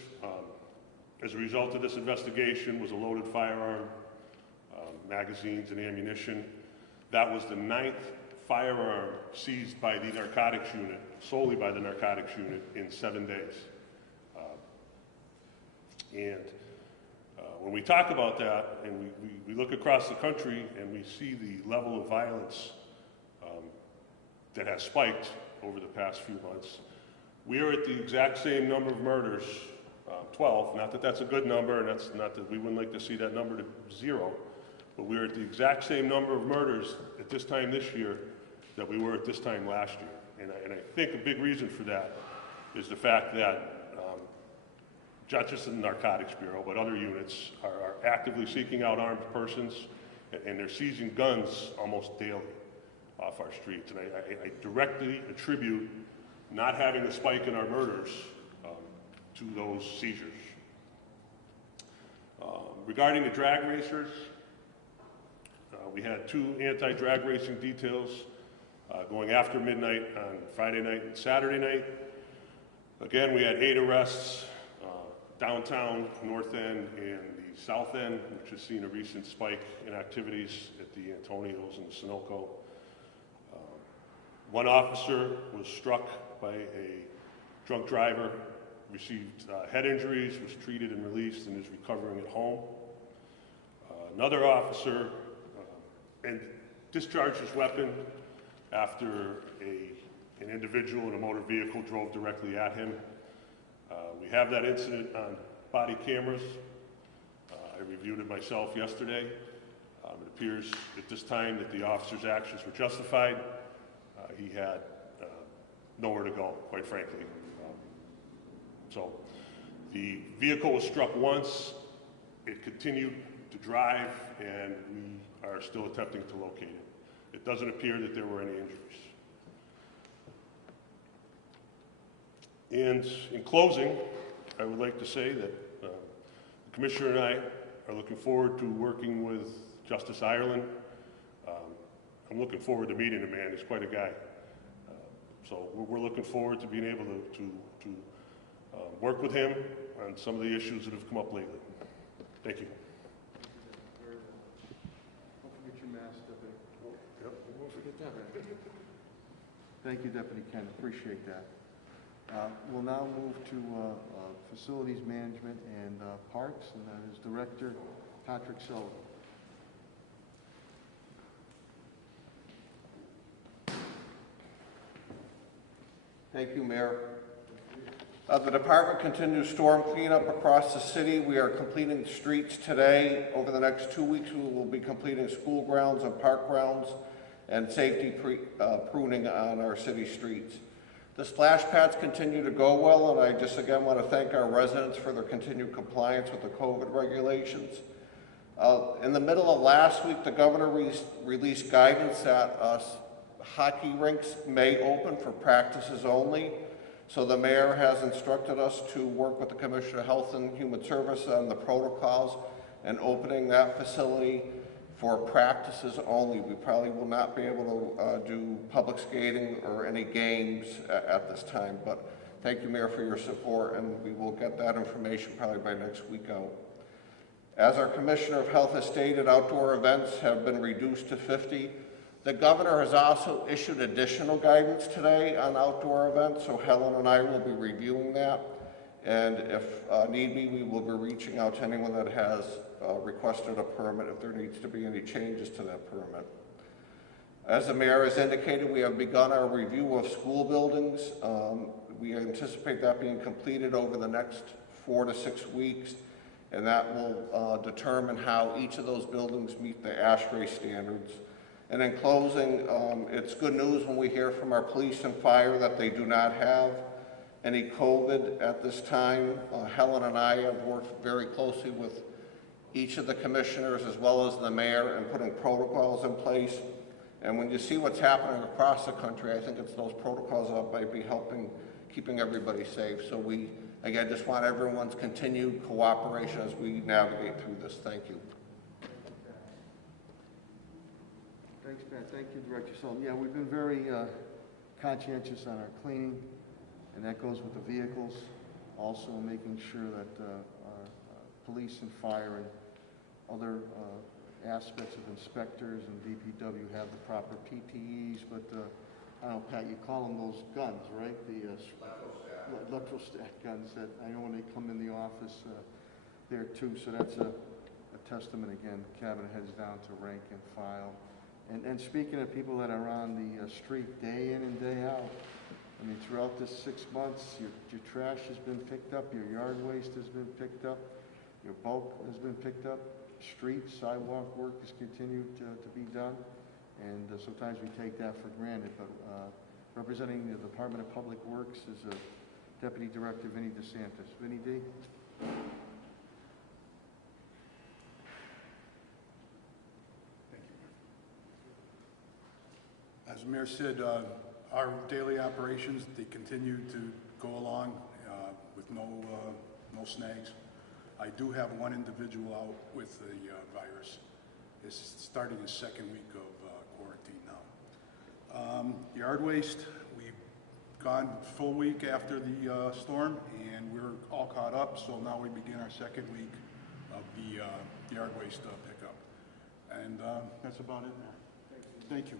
as a result of this investigation, was a loaded firearm, magazines and ammunition. That was the 9th firearm seized by the narcotics unit, solely by the narcotics unit, in 7 days. When we talk about that, and we look across the country and we see the level of violence that has spiked over the past few months, we are at the exact same number of murders, 12, not that that's a good number, and that's not that we wouldn't like to see that number to 0, but we're at the exact same number of murders at this time this year that we were at this time last year. And I think a big reason for that is the fact that not just the Narcotics Bureau, but other units are actively seeking out armed persons, and they're seizing guns almost daily. off our streets. And I directly attribute not having a spike in our murders to those seizures. Regarding the drag racers, we had 2 anti-drag racing details going after midnight on Friday night and Saturday night. Again, we had 8 arrests downtown, North End, and the South End, which has seen a recent spike in activities at the Antonios and the Sunoco. 1 officer was struck by a drunk driver, received head injuries, was treated and released, and is recovering at home. Another officer and discharged his weapon after an individual in a motor vehicle drove directly at him. We have that incident on body cameras. I reviewed it myself yesterday. It appears at this time that the officer's actions were justified. He had nowhere to go, quite frankly. So the vehicle was struck once. It continued to drive, and we are still attempting to locate it. It doesn't appear that there were any injuries. And in closing, I would like to say that the Commissioner and I are looking forward to working with Justice Ireland. I'm looking forward to meeting him, man. He's quite a guy. So we're looking forward to being able to work with him on some of the issues that have come up lately. Thank you. Don't forget your mask, Deputy. Yep, we won't forget that, man. Thank you, Deputy Ken. Appreciate that. We'll now move to Facilities Management and Parks, and that is Director Patrick Sullivan. Thank you, Mayor. The department continues storm cleanup across the city. We are completing streets today. Over the next 2 weeks, we will be completing school grounds and park grounds and safety pruning on our city streets. The splash pads continue to go well, and I just again want to thank our residents for their continued compliance with the COVID regulations. In the middle of last week, the governor released guidance that hockey rinks may open for practices only. So the mayor has instructed us to work with the Commissioner of Health and Human Services on the protocols and opening that facility for practices only. We probably will not be able to do public skating or any games at this time, but thank you, Mayor, for your support, and we will get that information probably by next week out. As our Commissioner of Health has stated, outdoor events have been reduced to 50. The governor has also issued additional guidance today on outdoor events, so Helen and I will be reviewing that. And if need be, we will be reaching out to anyone that has requested a permit if there needs to be any changes to that permit. As the mayor has indicated, we have begun our review of school buildings. We anticipate that being completed over the next 4 to 6 weeks, and that will determine how each of those buildings meet the ASHRAE standards. And in closing, it's good news when we hear from our police and fire that they do not have any COVID at this time. Helen and I have worked very closely with each of the commissioners as well as the mayor in putting protocols in place. And when you see what's happening across the country, I think it's those protocols that might be helping keeping everybody safe. So we, again, just want everyone's continued cooperation as we navigate through this. Thank you. Thanks, Pat. Thank you, Director Sullivan. Yeah, we've been very conscientious on our cleaning, and that goes with the vehicles. Also making sure that our police and fire and other aspects of inspectors and DPW have the proper PPEs, but I don't know, Pat, you call them those guns, right? The electrostat guns that I know when they come in the office there too, so that's a testament again. Cabinet heads down to rank and file. And speaking of people that are on the street day in and day out, I mean, throughout this 6 months, your trash has been picked up, your yard waste has been picked up, your bulk has been picked up, street, sidewalk work has continued to be done, and sometimes we take that for granted, but representing the Department of Public Works is Deputy Director Vinnie DeSantis. Vinnie D. As Mayor said, our daily operations, they continue to go along with no snags. I do have one individual out with the virus. It's starting his second week of quarantine now. Yard waste, we've gone full week after the storm, and we're all caught up, so now we begin our second week of the yard waste pickup. And that's about it now. Thank you.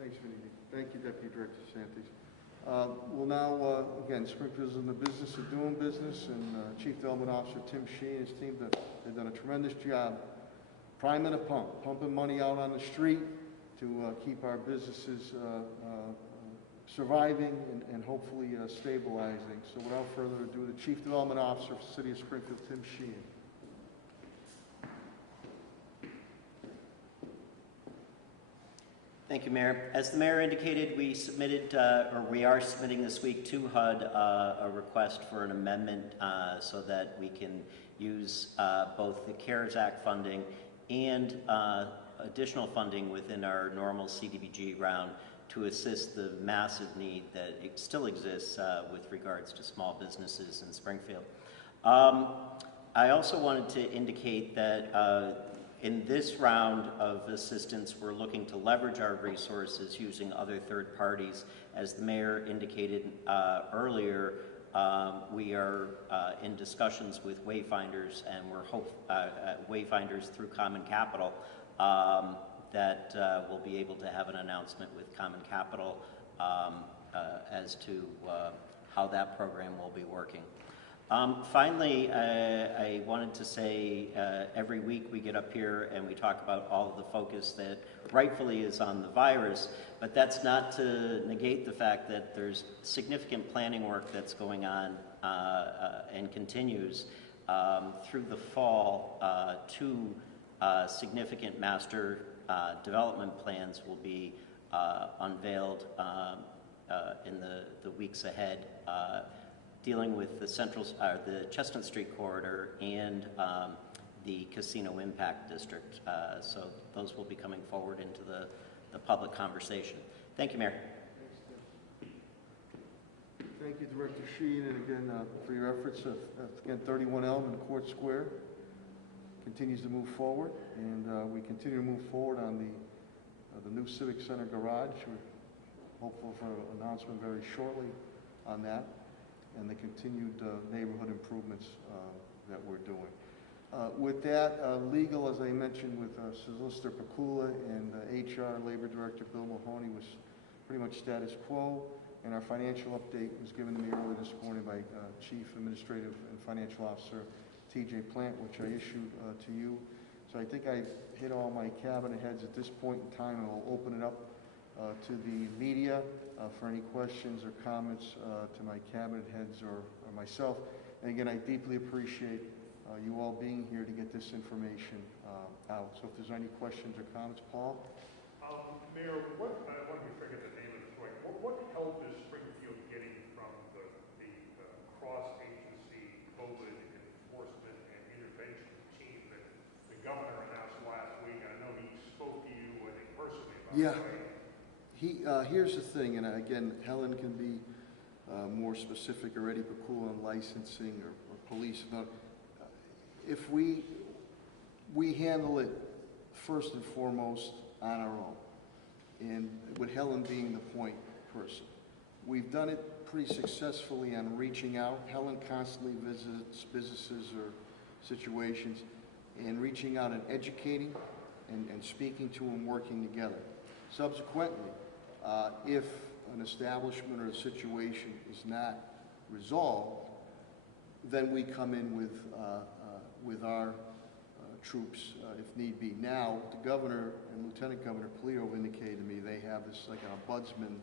Thanks, Vinny. Thank you, Deputy Director Santis. We'll now, again, Springfield's in the business of doing business, and Chief Development Officer Tim Sheen and his team, they've done a tremendous job priming a pump, pumping money out on the street to keep our businesses surviving and hopefully stabilizing. So without further ado, the Chief Development Officer for the City of Springfield, Tim Sheen. Thank you, Mayor. As the Mayor indicated, we submitted, or we are submitting this week to HUD a request for an amendment so that we can use both the CARES Act funding and additional funding within our normal CDBG round to assist the massive need that still exists with regards to small businesses in Springfield. I also wanted to indicate that in this round of assistance, we're looking to leverage our resources using other third parties. As the Mayor indicated earlier, we are in discussions with Wayfinders, and we're Wayfinders through Common Capital that we'll be able to have an announcement with Common Capital as to how that program will be working. Finally, I wanted to say every week we get up here and we talk about all of the focus that rightfully is on the virus, but that's not to negate the fact that there's significant planning work that's going on and continues through the fall. Two significant master development plans will be unveiled in the weeks ahead, dealing with the the Chestnut Street corridor and the Casino Impact District. So those will be coming forward into the public conversation. Thank you, Mayor. Thank you, Director Sheen, and again for your efforts. Again, 31 Elm and Court Square continues to move forward, and we continue to move forward on the new Civic Center garage. We're hopeful for an announcement very shortly on that, and the continued neighborhood improvements that we're doing. With that, legal, as I mentioned, with Solicitor Pakula and HR Labor Director Bill Mahoney was pretty much status quo, and our financial update was given to me earlier this morning by Chief Administrative and Financial Officer TJ Plant, which I issued to you. So I think I hit all my cabinet heads at this point in time, and I'll open it up to the media for any questions or comments to my cabinet heads or myself. And again, I deeply appreciate you all being here to get this information out. So if there's any questions or comments, Paul? Mayor, I want to forget the name of this right. What help is Springfield getting from the cross-agency COVID enforcement and intervention team that the governor announced last week? I know he spoke to you, I think, personally about Yeah. it. Here's the thing, and again, Helen can be more specific, or Eddie Pakula on licensing or police. If we handle it first and foremost on our own, and with Helen being the point person. We've done it pretty successfully on reaching out. Helen constantly visits businesses or situations and reaching out and educating and speaking to them, working together. Subsequently, if an establishment or a situation is not resolved, then we come in with our troops if need be. Now, the governor and Lieutenant Governor Polito indicated to me they have this like a ombudsman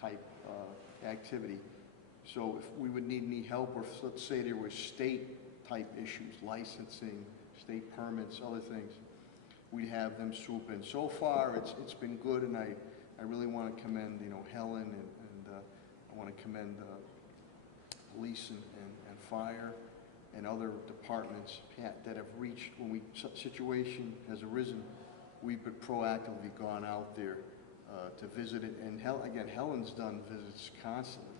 type activity. So if we would need any help, or if, let's say there were state type issues, licensing, state permits, other things, we'd have them swoop in. So far, it's been good, and I really want to commend Helen and I want to commend police and fire and other departments that have reached when situation has arisen we've proactively gone out there to visit it. And again, Helen's done visits constantly,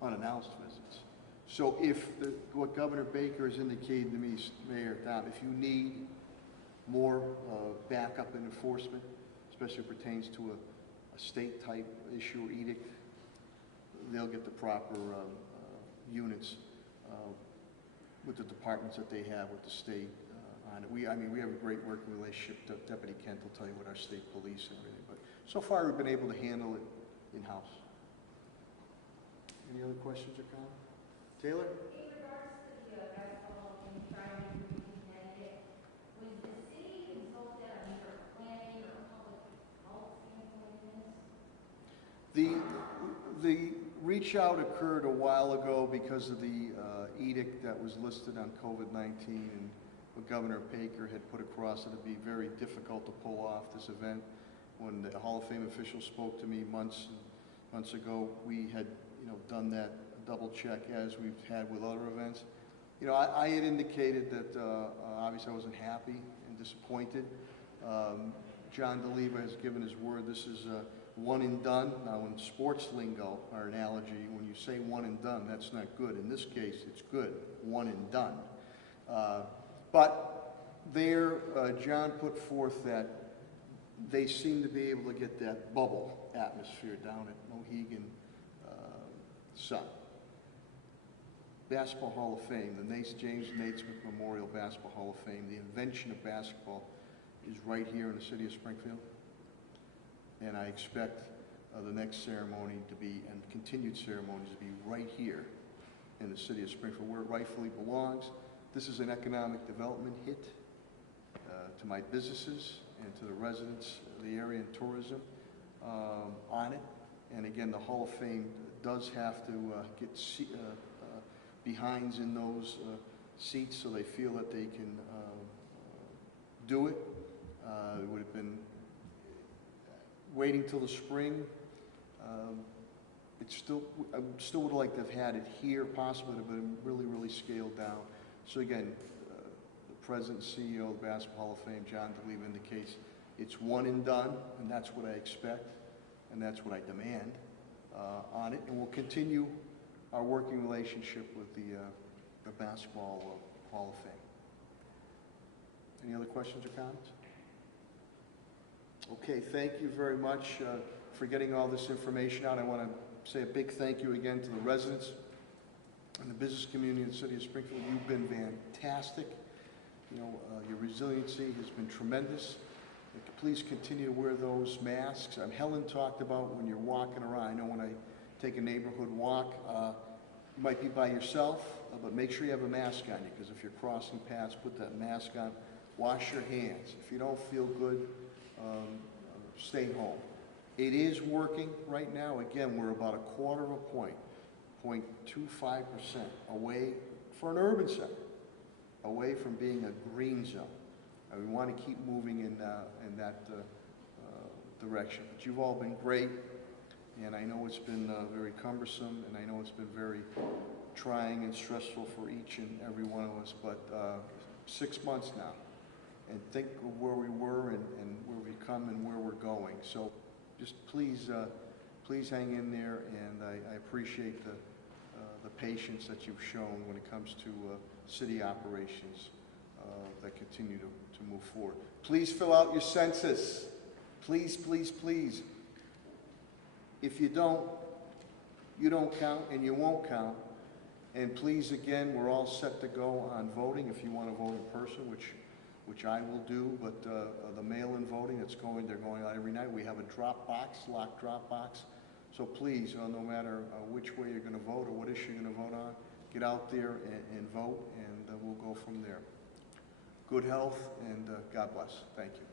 unannounced visits. So if what Governor Baker has indicated to me, Mayor Dom, if you need more backup and enforcement, especially pertains to a state-type issue or edict, they'll get the proper units with the departments that they have with the state on it. We have a great working relationship. Deputy Kent will tell you with our state police and everything. But so far, we've been able to handle it in-house. Any other questions or comments? Taylor? In regards to the basketball and trying to Connecticut, was the city consulted on either planning or public health standpoint in this? The reach out occurred a while ago because of the edict that was listed on COVID-19, and what Governor Baker had put across it would be very difficult to pull off this event. When the Hall of Fame official spoke to me months ago, we had done that double check as we've had with other events. I had indicated that obviously I wasn't happy and disappointed. John DeLeva has given his word. This is one and done. Now, in sports lingo, our analogy, when you say one and done, that's not good. In this case, it's good, one and done. But there, John put forth that they seem to be able to get that bubble atmosphere down at Mohegan Sun. Basketball Hall of Fame, the James Naismith Memorial Basketball Hall of Fame, the invention of basketball is right here in the city of Springfield. And I expect the next ceremony to be, and continued ceremonies to be right here in the city of Springfield, where it rightfully belongs. This is an economic development hit to my businesses and to the residents of the area and tourism on it. And again, the Hall of Fame does have to get behinds in those seats so they feel that they can do it. It would have been waiting till the spring. I still would like to have had it here, possibly, but really, really scaled down. So again, the President and CEO of the Basketball Hall of Fame, John DeLeva, indicates it's one and done, and that's what I expect, and that's what I demand on it. And we'll continue our working relationship with the Basketball Hall of Fame. Any other questions or comments? Okay, thank you very much for getting all this information out. I want to say a big thank you again to the residents and the business community in the city of Springfield. You've been fantastic. Your resiliency has been tremendous. Please continue to wear those masks. Helen talked about when you're walking around. I know when I take a neighborhood walk, you might be by yourself, but make sure you have a mask on you, because if you're crossing paths, put that mask on. Wash your hands. If you don't feel good, stay home. It is working right now. Again, we're about 1/4 point, 0.25% away for an urban center, away from being a green zone. And we want to keep moving in that direction. But you've all been great, and I know it's been very cumbersome, and I know it's been very trying and stressful for each and every one of us, but 6 months now. And think of where we were and where we've come and where we're going. So just please hang in there, and I appreciate the patience that you've shown when it comes to city operations that continue to move forward. Please fill out your census. Please, please, please. If you don't count, and you won't count. And please, again, we're all set to go on voting if you want to vote in person, which I will do, but the mail-in voting they're going out every night. We have a drop box, locked drop box. So please, no matter which way you're going to vote or what issue you're going to vote on, get out there and vote, and we'll go from there. Good health, and God bless. Thank you.